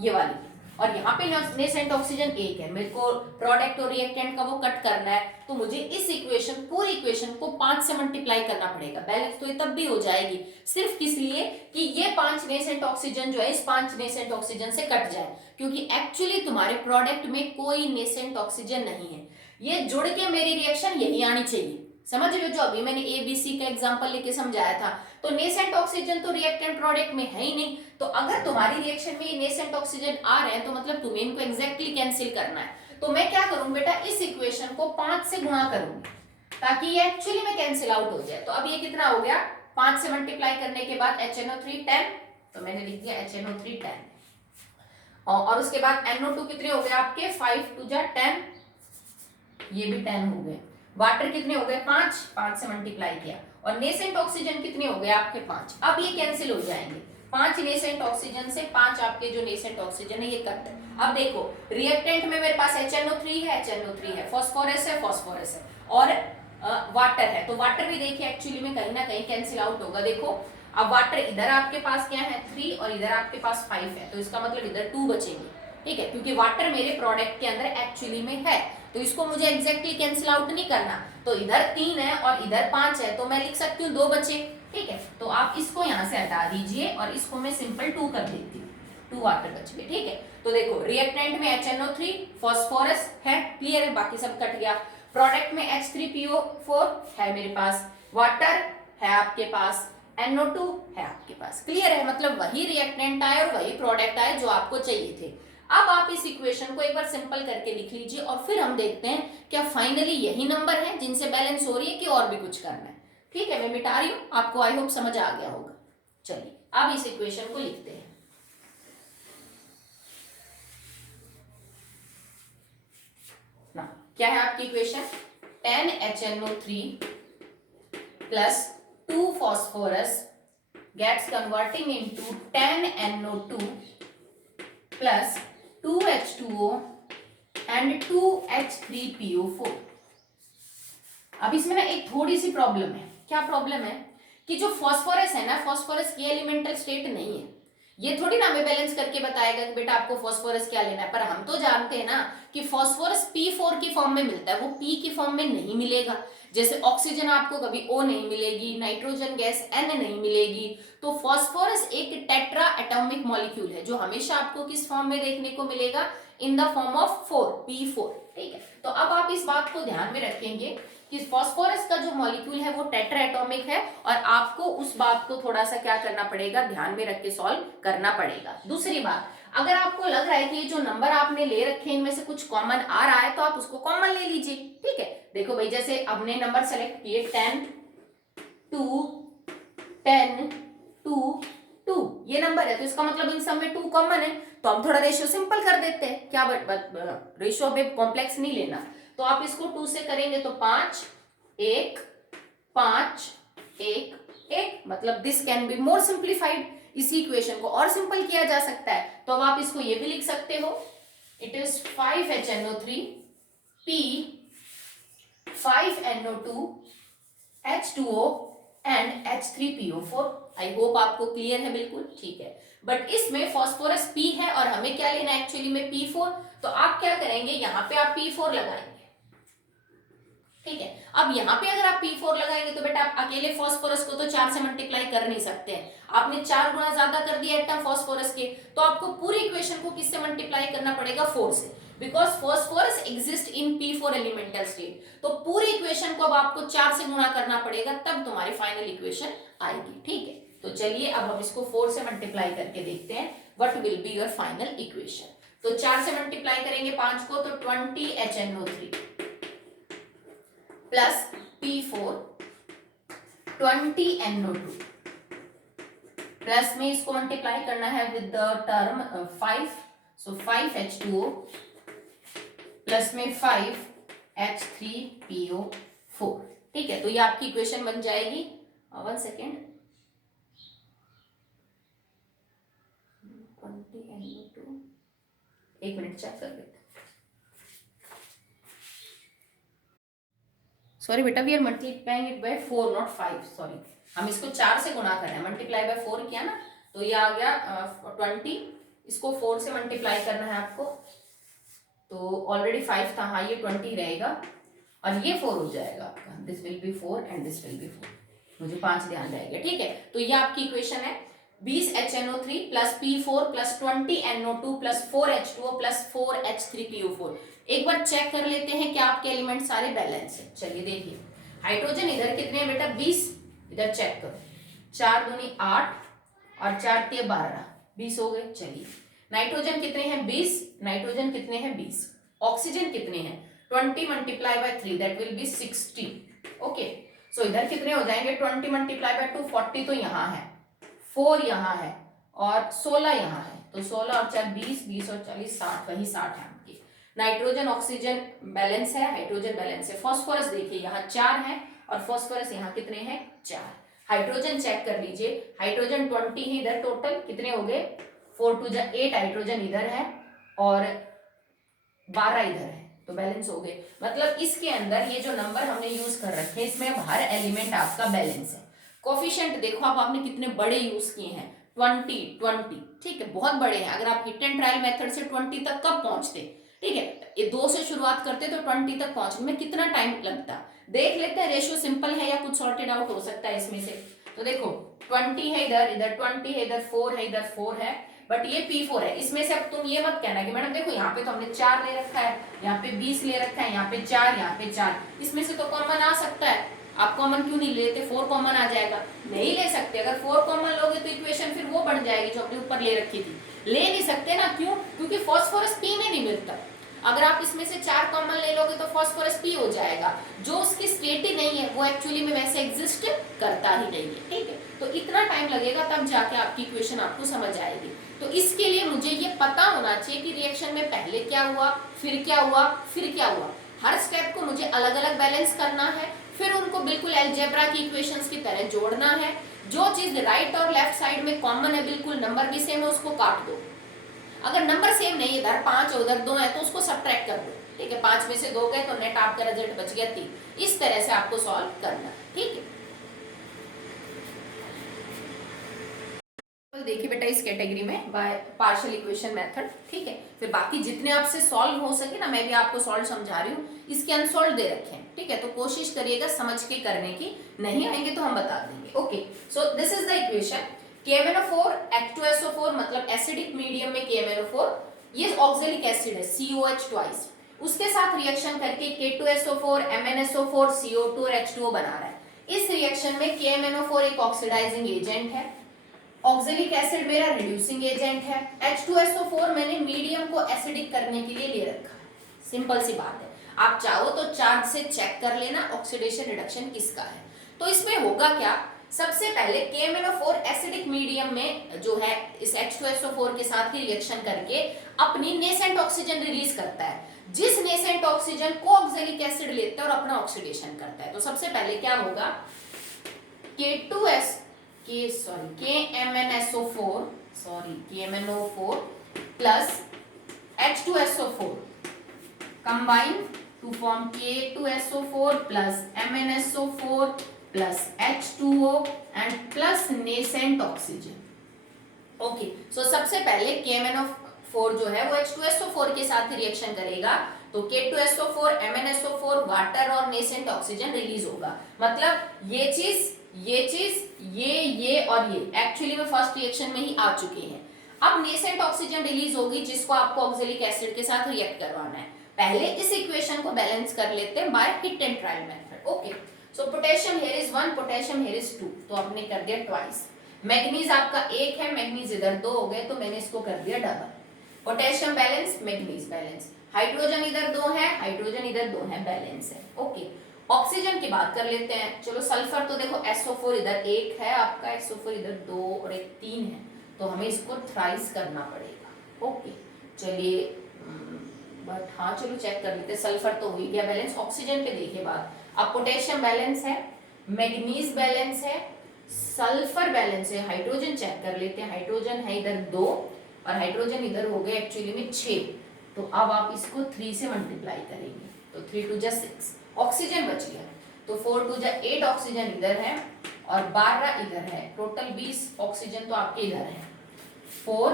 ये वाली, और यहाँ पे नेसेंट ऑक्सीजन 1 है। मेरे को प्रोडक्ट और रिएक्टेंट का वो कट करना है, तो मुझे इस इक्वेशन, पूरी इक्वेशन को 5 से मल्टीप्लाई करना पड़ेगा। बैलेंस तो ये तब भी हो जाएगी, सिर्फ किस लिए कि ये 5 नेसेंट ऑक्सीजन जो है इस 5 नेसेंट ऑक्सीजन से कट जाए, क्योंकि एक्चुअली तुम्हारे प्रोडक्ट में कोई नेसेंट ऑक्सीजन नहीं है। ये जुड़ के मेरी रिएक्शन यही आनी चाहिए, समझ रहे हो? जो अभी मैंने ABC का एग्जांपल लेके समझाया था, तो नेसेंट ऑक्सीजन तो रिएक्टेंट प्रोडक्ट में है ही नहीं, तो अगर तुम्हारी रिएक्शन में ये नेसेंट ऑक्सीजन आ रहे हैं तो मतलब तुम्हें इनको एग्जैक्टली कैंसिल करना है। तो मैं क्या करूं बेटा, इस इक्वेशन को 5 से गुणा करूंगी ताकि ये एक्चुअली में कैंसिल आउट हो जाए। तो अब ये कितना हो गया, 5 से मल्टीप्लाई करने के बाद HNO3 10, तो मैंने लिख दिया HNO3 10, और उसके बाद NO2 कितने हो गए आपके 5 2 जा 10, ये भी 10 हो गए। वाटर कितने हो गए 5, 5 से मल्टीप्लाई किया, और नेसेंट ऑक्सीजन कितने हो गए आपके 5। अब ये कैंसिल हो जाएंगे, 5 नेसेंट ऑक्सीजन से 5 आपके जो नेसेंट ऑक्सीजन है ये कट है। अब देखो रिएक्टेंट में मेरे पास HNO3 है, फास्फोरस है, और वाटर है, तो वाटर भी देखिए एक्चुअली में कहीं ना कहीं कैंसिल आउट होगा। देखो अब वाटर इधर आपके पास क्या है 3 और इधर आपके पास 5 है, तो इसका मतलब इधर 2 बचेंगे, ठीक है, क्योंकि वाटर मेरे प्रोडक्ट के अंदर एक्चुअली में है, तो इसको मुझे एग्जैक्टली कैंसिल आउट नहीं करना। तो इधर 3 है और इधर 5 है, तो मैं लिख सकती हूँ 2 बचे, ठीक है। तो आप इसको यहाँ से हटा दीजिए और इसको मैं सिंपल 2 कर देती हूँ, 2 वाटर बच गए, ठीक है। तो देखो रिएक्टेंट में HNO3 फास्फोरस है, क्लियर है, बाकी सब कट गया। प्रोडक्ट में H3PO4 है मेरे पास, वाटर है आपके पास, NO2 है आपके पास, क्लियर है। मतलब वही रिएक्टेंट आए और वही प्रोडक्ट आए जो आपको चाहिए थे। अब आप इस इक्वेशन को एक बार सिंपल करके लिख लीजिए और फिर हम देखते हैं क्या फाइनली यही नंबर है जिनसे बैलेंस हो रही है कि और भी कुछ करना है, ठीक है। मैं मिटा रही हूं, आपको आई होप समझ आ गया होगा। चलिए अब इस इक्वेशन को लिखते हैं। ना क्या है आपकी equation, 10HNO3 plus 2 phosphorus gets converting into 10NO2 plus 2H2O and 2H3PO4। अब इसमें ना एक थोड़ी सी प्रॉब्लम है। क्या प्रॉब्लम है कि जो फास्फोरस है ना, फास्फोरस की एलिमेंटल स्टेट नहीं है। ये थोड़ी ना हमें बैलेंस करके बताएगा कि बेटा आपको फास्फोरस क्या लेना है, पर हम तो जानते हैं ना कि फास्फोरस P4 की फॉर्म में मिलता है, वो P की फॉर्म में नहीं मिलेगा। जैसे ऑक्सीजन आपको कभी O नहीं मिलेगी, नाइट्रोजन गैस N नहीं मिलेगी, तो फास्फोरस एक टेट्रा एटॉमिक मॉलिक्यूल है जो हमेशा आपको किस फॉर्म में देखने को मिलेगा, in the form of 4, P4, ठीक है। तो अब आप इस बात को ध्यान में रखेंगे कि फास्फोरस का जो मॉलिक्यूल है वो टेट्राएटॉमिक है, और आपको उस बात को थोड़ा सा क्या करना पड़ेगा, ध्यान में रख के सॉल्व करना पड़ेगा। दूसरी बात, अगर आपको लग रहा है कि ये जो नंबर आपने ले रखे हैं इनमें से कुछ कॉमन आ रहा है तो आप उसको कॉमन ले लीजिए, ठीक है। देखो भाई, जैसे हमने नंबर सेलेक्ट किए 10 2 10 2 2, ये नंबर है तो इसका मतलब इन सब में 2 कॉमन है, तो हम थोड़ा रेशियो सिंपल कर देते हैं। क्या रेशियो में कॉम्प्लेक्स नहीं लेना, तो आप इसको 2 से करेंगे तो 5 1 5 1 1, मतलब this can be more simplified. इसी इक्वेशन को और सिंपल किया जा सकता है, तो अब आप इसको ये भी लिख सकते हो, it is 5HNO3 P 5NO2 H2O and H3PO4। I hope आपको क्लियर है, बिल्कुल ठीक है। बट इसमें फास्फोरस P है और हमें क्या लेना है एक्चुअली में P4, तो आप क्या करेंगे, यहाँ पे आप P4 लगाएंगे, ठीक है। अब यहाँ पे अगर आप P4 लगाएंगे तो बेटा आप अकेले फास्फोरस को तो 4 से मल्टीप्लाई कर नहीं सकते हैं, आपने 4 गुना ज्यादा कर दिया एटम फास्फोरस के, तो आपको पूरी इक्वेशन को किससे मल्टीप्लाई करना पड़ेगा, 4 से, because phosphorus exist in P4 elemental state. तो पूरी इक्वेशन को अब आपको 4 से गुना करना पड़ेगा, तब तुम्हारी फाइनल इक्वेशन आएगी, ठीक है। तो चलिए अब हम इसको 4 से मल्टीप्लाई करके देखते हैं what will be your final equation. तो 4 से मल्टीप्लाई करेंगे 5 को तो 20HNO3 plus P4 20NO2 plus में इसको मल्टीप्लाई करना है with the term 5, so 5H2O plus में 5H3PO4, ठीक है। तो ये आपकी इक्वेशन बन जाएगी, 1 सेकेंड, 20NO2, 1 मिनट चेक कर लेते हैं। सॉरी बेटा, we are multiplying it by 4 not 5, sorry, हम इसको 4 से गुना कर रहे हैं, मल्टीप्लाई बाय 4 किया ना, तो ये आ गया 20, इसको 4 से मल्टीप्लाई करना है आपको, तो ऑलरेडी 5 था, हाँ ये 20 रहेगा और ये 4 हो जाएगा आपका, this will be 4 and this will be 4, मुझे 5 ध्यान रहेगा, ठीक है। तो ये आपकी इक्वेशन है 20HNO3 plus P4 plus 20NO2 plus 4H2O plus 4H3PO4। एक बार चेक कर लेते हैं कि आपके एलिमेंट सारे बैलेंस है। चलिए देखिए, हाइड्रोजन इधर कितने हैं बेटा, 20, इधर चेक करो, 4 दूनी 8 और 4 ते 12, 20 हो गए। चलिए, नाइट्रोजन कितने हैं, 20, नाइट्रोजन कितने हैं, 20, ऑक्सीजन कितने हैं, 20 multiply by 3 that will be 60, okay. So इधर कितने हो जाएंगे, 20 मल्टीप्लाई बाय 2 40, तो यहाँ है 4, यहाँ है और 16 यहाँ है, तो 16 और 4 20, 20 और 40 60, वही 60 है आपकी। नाइट्रोजन ऑक्सीजन बैलेंस है, हाइड्रोजन बैलेंस है। फास्फोरस देखिए यहाँ 4 है और फास्फोरस यहाँ कितने हैं, 4। हाइड्रोजन चेक कर लीजिए, हाइड्रोजन 20 है इधर, टोटल कितने हो गए, 4 2 जा 8 हाइड्रोजन इधर है और 12 इधर है, तो बैलेंस हो गए। मतलब इसके अंदर ये जो नंबर हमने यूज कर रखे हैं इसमें अब हर एलिमेंट आपका बैलेंस है। कोफिशिएंट देखो आप, आपने कितने बड़े यूज किए हैं, 20 20, ठीक है, बहुत बड़े हैं। अगर आप हिट एंड ट्रायल मेथड से 20 तक कब पहुंचते, ठीक है, ये 2 से शुरुआत करते तो 20 तक पहुंचने में कितना टाइम लगता, देख लेते हैं। रेशियो सिंपल है या कुछ सॉर्टेड आउट हो सकता है इसमें से। तो देखो 20 है इधर, इधर 20 है, इधर 4 है, इधर 4 है, बट ये P4 है। इसमें से अब तुम ये मत कहना कि मैडम देखो यहाँ पे तो हमने 4 ले रखा है, यहाँ पे 20 ले रखा है, यहाँ पे 4, यहाँ पे 4, इसमें से तो कॉमन आ सकता है। आप कॉमन क्यों नहीं लेते, 4 कॉमन आ जाएगा, नहीं ले सकते। अगर 4 कॉमन लोगे तो इक्वेशन फिर वो बढ़ जाएगी जो अपने ऊपर ले रखी थी, ले नहीं सकते ना, क्यों, क्योंकि फास्फोरस P में नहीं मिलता। अगर आप इसमें से 4 कॉमन ले लोगे तो फास्फोरस P हो जाएगा, जो उसकी स्टेट ही नहीं है वो एक्चुअली में वैसे एग्जिस्ट करता ही नहीं है, ठीक है। तो इतना टाइम लगेगा तब जाके आपकी इक्वेशन आपको समझ आएगी। तो इसके लिए मुझे ये पता होना चाहिए कि रिएक्शन में पहले क्या हुआ, फिर क्या हुआ, फिर क्या हुआ। हर स्टेप को मुझे अलग अलग बैलेंस करना है, फिर उनको बिल्कुल अलजेब्रा की इक्वेशंस की तरह जोड़ना है। जो चीज राइट और लेफ्ट साइड में कॉमन है, बिल्कुल नंबर भी सेम है, उसको काट दो। अगर नंबर सेम नहीं, इधर 5 उधर 2 है तो उसको सब्ट्रैक्ट कर दो, ठीक है। 5 में से 2 गए तो नेट आपका रिजल्ट बच गया 3। इस तरह से आपको सॉल्व करना, ठीक है। देखिए बेटा इस कैटेगरी में बाय पार्शियल इक्वेशन मेथड, ठीक है। फिर बाकी जितने आपसे सॉल्व हो सके ना, मैं भी आपको सॉल्व समझा रही हूँ, इसके अनसॉल्व दे रखे हैं, ठीक है। तो कोशिश करिएगा समझ के करने की, नहीं आएंगे तो हम बता देंगे, okay. So this is the equation, KMnO4 H2SO4, मतलब एसिडिक मीडियम में KMnO4, ये ऑक्सैलिक एसिड है COH ट्वाइस, उसके साथ रिएक्शन करके K2SO4 MnSO4 CO2 और H2O बना रहा है। इस रिएक्शन में KMnO4 एक ऑक्सीडाइजिंग एजेंट है, ऑक्जेलिक एसिड मेरा रिड्यूसिंग एजेंट है, H2SO4 मैंने मीडियम को एसिडिक करने के लिए ले रखा है। सिंपल सी बात है, आप चाहो तो चार्ट से चेक कर लेना ऑक्सीडेशन रिडक्शन किसका है। तो इसमें होगा क्या, सबसे पहले KMnO4 एसिडिक मीडियम में जो है इस H2SO4 के साथ ही रिएक्शन करके अपनी नेसेंट ऑक्सीजन रिलीज करता है, जिस नेसेंट ऑक्सीजन को ऑक्जेलिक एसिड लेता है और अपना ऑक्सीडेशन करता है। तो सबसे पहले क्या होगा, KMnO4 plus H2SO4 combine to form K2SO4 plus MnSO4 plus H2O and plus nascent oxygen. Okay, so सबसे पहले KMnO4 जो है वो H2SO4 के साथ रिएक्शन करेगा, तो K2SO4 MnSO4 वाटर और नेसेंट ऑक्सीजन रिलीज होगा। मतलब ये चीज ये और ये एक्चुअली में फर्स्ट रिएक्शन में ही आ चुके हैं। अब नेसेंट ऑक्सीजन रिलीज होगी जिसको आपको ऑक्जेलिक एसिड के साथ रिएक्ट करवाना है। पहले इस इक्वेशन को बैलेंस कर लेते हैं by hit and trial method. Okay, so potassium here is 1, potassium here is 2, तो आपने कर दिया ट्वाइस। मैग्नीज आपका 1 है, मैग्नीज इधर 2 हो गए, तो मैंने इसको कर दिया double. Potassium balance, manganese balance, hydrogen इधर 2 है, हाइड्रोजन इधर 2 है, बैलेंस है। ओके, ऑक्सीजन की बात कर लेते हैं। चलो सल्फर तो देखो SO4 इधर 1 है आपका, SO4 इधर 2 और एक 3 है, तो हमें इसको थ्राइस करना पड़ेगा। ओके, चलिए बट हाँ चलो चेक कर लेते हैं। सल्फर तो हो ही गया बैलेंस, ऑक्सीजन पे देखिए बात। अब पोटेशियम बैलेंस है, मैग्नीज बैलेंस है, सल्फर बैलेंस है, हाइड्रोजन चेक कर लेते हैं। हाइड्रोजन है इधर 2 और हाइड्रोजन इधर हो गए एक्चुअली में 6, तो अब आप इसको 3 से मल्टीप्लाई करेंगे, तो 3 2 6, ऑक्सीजन बच गया, तो 4 2 8 ऑक्सीजन इधर है और 12 इधर है, टोटल 20 ऑक्सीजन तो आपके इधर है। 4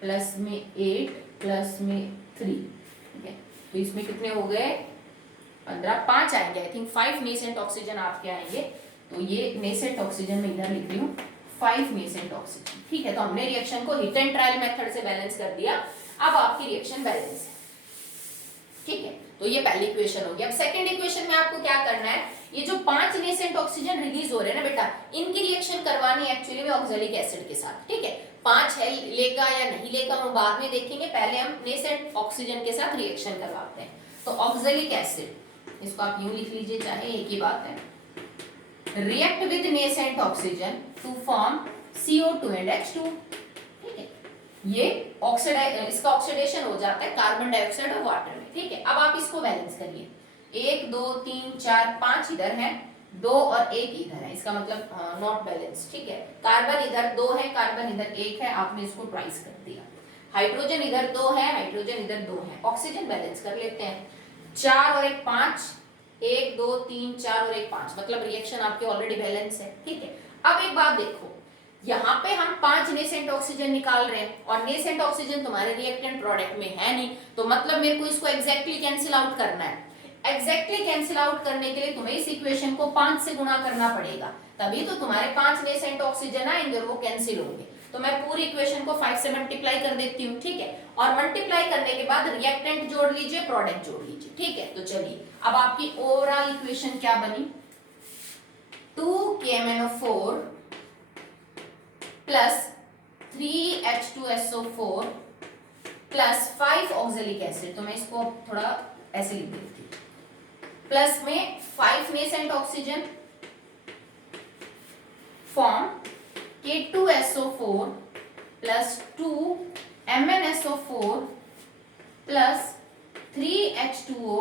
प्लस में 8 प्लस में 3, ठीक है, तो इसमें कितने हो गए 15, 5 आएंगे आई थिंक, 5 नेसेंट ऑक्सीजन आपके आएंगे। तो ये नेसेंट ऑक्सीजन में इधर लिख रही हूँ 5 नेसेंट ऑक्सीजन, ठीक है। तो हमने रिएक्शन को हिट एंड ट्रायल मेथड से बैलेंस कर दिया, अब आपकी रिएक्शन बैलेंस है, ठीक है। तो ये पहली इक्वेशन हो गई। अब सेकंड इक्वेशन में आपको क्या करना है, ये जो 5 नेसेंट ऑक्सीजन रिलीज हो रहे हैं ना बेटा, इनकी रिएक्शन करवानी है एक्चुअली में ऑक्जेलिक एसिड के साथ, ठीक है। 5 है लेगा या नहीं लेगा वो बाद में देखेंगे, पहले हम नेसेंट ऑक्सीजन के साथ रिएक्शन करवाते हैं। तो ऑक्जेलिक एसिड, इसको आप यूं लिख लीजिए, चाहे एक ही बात है, react with nascent oxygen to form CO2 and H2, ठीक है। ये इसका ऑक्सीडेशन हो जाता है कार्बन डाइऑक्साइड और वाटर में, ठीक है। अब आप इसको बैलेंस करिए, 1 2 3 4 5 इधर है, 2 और 1 इधर है, इसका मतलब नॉट बैलेंस, ठीक है। कार्बन इधर 2 है, कार्बन इधर 1 है, आपने इसको ट्वाइस कर दिया। हाइड्रोजन इधर 2 है, हाइड्रोजन इधर 2 है, ऑक्सीजन बैलेंस कर लेते हैं, 4 और 1 5, 1 2 3 4 और 1 5, मतलब रिएक्शन आपके ऑलरेडी बैलेंस है, ठीक है। अब एक बात देखो, यहाँ पे हम 5 नेसेंट ऑक्सीजन निकाल रहे हैं और नेसेंट ऑक्सीजन तुम्हारे रिएक्टेंट प्रोडक्ट में है नहीं, तो मतलब मेरे को इसको एग्जैक्टली कैंसिल आउट करना है। एग्जैक्टली कैंसिल आउट करने के लिए तुम्हें इस इक्वेशन को 5 से गुणा करना पड़ेगा, तभी तो तुम्हारे 5 नेसेंट ऑक्सीजन आएंगे और वो कैंसिल होंगे। तो मैं पूरी इक्वेशन को 5 से मल्टीप्लाई कर देती हूँ, ठीक है। और मल्टीप्लाई करने के बाद रिएक्टेंट जोड़ लीजिए, प्रोडक्ट जोड़ लीजिए, ठीक है। तो चलिए अब आपकी ओवरऑल इक्वेशन क्या बनी, 2 KMnO4 plus 3 H2SO4 plus 5 oxalic acid, तो मैं इसको थोड़ा ऐसे लिख देती हूँ, प्लस में 5 nascent oxygen form K2SO4 plus 2 MnSO4 plus 3 H2O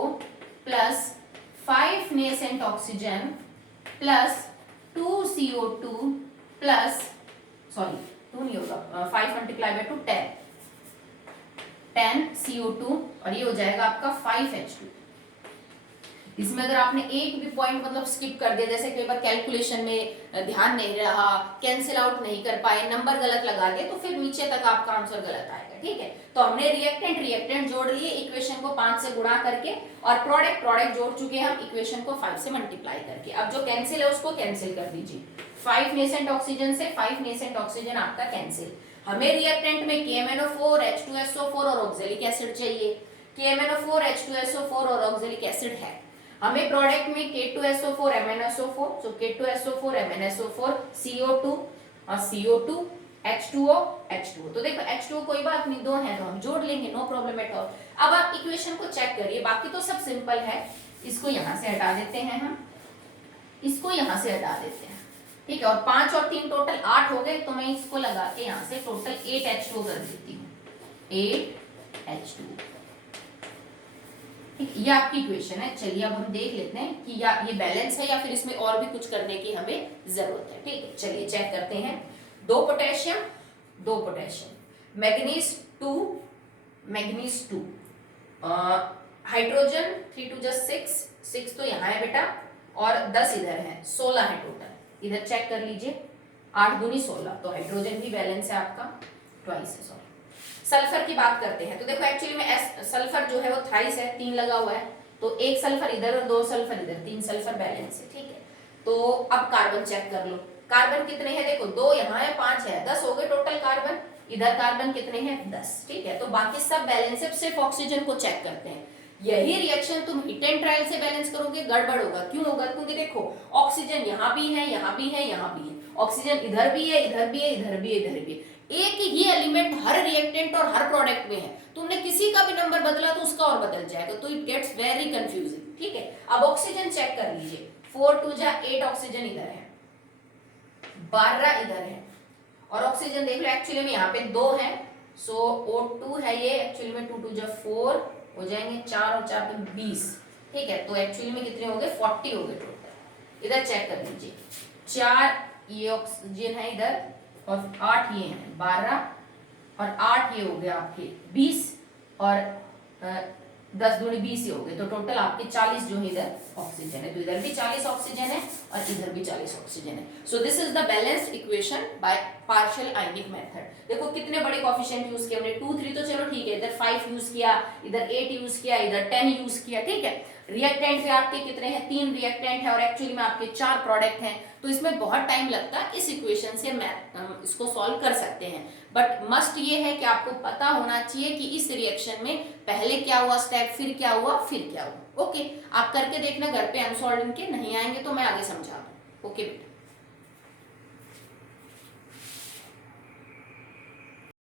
plus 5 nascent oxygen plus 2 CO2 plus, sorry 2 नहीं होगा, 5 मल्टीप्लाई बाय 2 10 CO2 और ये हो जाएगा आपका 5 H2। इसमें अगर आपने एक भी पॉइंट मतलब स्किप कर दिया, जैसे कई बार कैलकुलेशन में ध्यान नहीं रहा, कैंसिल आउट नहीं कर पाए, नंबर गलत लगा दिए, तो फिर नीचे तक आपका आंसर गलत आएगा, ठीक है। तो हमने रिएक्टेंट जोड़ लिए इक्वेशन को 5 से गुणा करके, और प्रोडक्ट जोड़ चुके हम इक्वेशन को 5 से मल्टीप्लाई करके। अब जो कैंसिल है उसको कैंसिल कर दीजिए, 5 नेसेंट ऑक्सीजन से 5 नेसेंट ऑक्सीजन आपका कैंसिल। हमें रिएक्टेंट में KMnO4 H2SO4 और ऑक्जेलिक एसिड चाहिए, KMnO4 H2SO4 और ऑक्जेलिक एसिड है। हमें प्रोडक्ट में K2SO4 MnSO4, सो K2SO4 MnSO4 CO2 और CO2 H2O H2O। तो देखो H2O कोई बात नहीं, दो है तो हम जोड़ लेंगे, नो प्रॉब्लम एट ऑल। अब आप इक्वेशन को चेक करिए, बाकी तो सब सिंपल है। इसको यहां से हटा देते हैं हम, इसको यहां से हटा देते हैं, ठीक है। और 5 और 3 टोटल 8 हो गए, तो मैं इसको लगा के यहां से टोटल 8 H2O कर देती हूँ, 8 H2O। ये आपकी इक्वेशन है। चलिए अब हम देख लेते हैं कि या ये बैलेंस है या फिर इसमें और भी कुछ करने की हमें जरूरत है, ठीक है। चलिए चेक करते हैं। 2 पोटेशियम, 2 पोटेशियम, मैग्नीज 2, हाइड्रोजन 3 2 6, 6 तो यहाँ है बेटा, और 10 इधर है, 16 है टोटल। इधर चेक कर लीजिए, 8 दूनी 16, तो हाइड्रोजन भी बैलेंस है आपका, ट्वाइस है, सॉरी। सल्फर की बात करते हैं, तो देखो एक्चुअली में सल्फर जो है वो थ्राइस है, 3 लगा हुआ है, तो 1 सल्फर इधर और 2 सल्फर इधर, 3 सल्फर बैलेंस है, ठीक है। तो अब कार्बन चेक कर लो, कार्बन कितने हैं, देखो 2 यहाँ है, 5 है, 10 हो गए टोटल कार्बन। इधर कार्बन कितने हैं, 10, ठीक है। तो बाकी सब बैलेंस है, सिर्फ ऑक्सीजन को चेक करते हैं। यही रिएक्शन तुम हिट एंड ट्रायल से बैलेंस करोगे, गड़बड़ होगा। क्यों होगा, क्योंकि देखो ऑक्सीजन यहाँ भी है, यहाँ भी है, यहाँ भी है, ऑक्सीजन इधर भी है, इधर भी है, इधर भी है, इधर भी है। एक ही एलिमेंट हर रिएक्टेंट और हर प्रोडक्ट में है, तुमने किसी का भी नंबर बदला तो उसका और बदल जाएगा, तो इट गेट्स वेरी कंफ्यूजिंग, ठीक है। अब ऑक्सीजन चेक कर लीजिए, 4 2 जा 8 ऑक्सीजन इधर है, 12 इधर है, और ऑक्सीजन देख लो एक्चुअली में यहाँ पे 2 है, सो O2 है ये, एक्चुअली में 2 2 जा 4 हो जाएंगे, 4 और 4 पे 20, ठीक है। तो एक्चुअली में कितने हो गए, 40 हो गए टोटल। इधर चेक कर लीजिए, 4 ये ऑक्सीजन है इधर, और 8 ये हैं, 12 और 8 ये हो गए आपके 20, और 10 दूनी 20 ही हो गए, तो टोटल आपके 40 जो है इधर ऑक्सीजन है। तो इधर भी 40 ऑक्सीजन है और इधर भी 40 ऑक्सीजन है। So this is the balanced equation by partial ionic method. देखो कितने बड़े कोफिशिएंट यूज किए हमने, 2 3 तो चलो ठीक है, इधर 5 यूज किया, इधर 8 यूज किया, इधर 10 यूज किया, ठीक है। रिएक्टेंट भी आपके कितने हैं, 3 रिएक्टेंट है, और एक्चुअली में आपके 4 प्रोडक्ट हैं, तो इसमें बहुत टाइम लगता है। इस इक्वेशन से हम इसको सॉल्व कर सकते हैं, बट मस्ट ये है कि आपको पता होना चाहिए कि इस रिएक्शन में पहले क्या हुआ स्टेप, फिर क्या हुआ, फिर क्या हुआ। ओके, आप करके देखना घर पे, अनसॉल्व इनके नहीं आएंगे तो मैं आगे समझा दूं। ओके बेटा।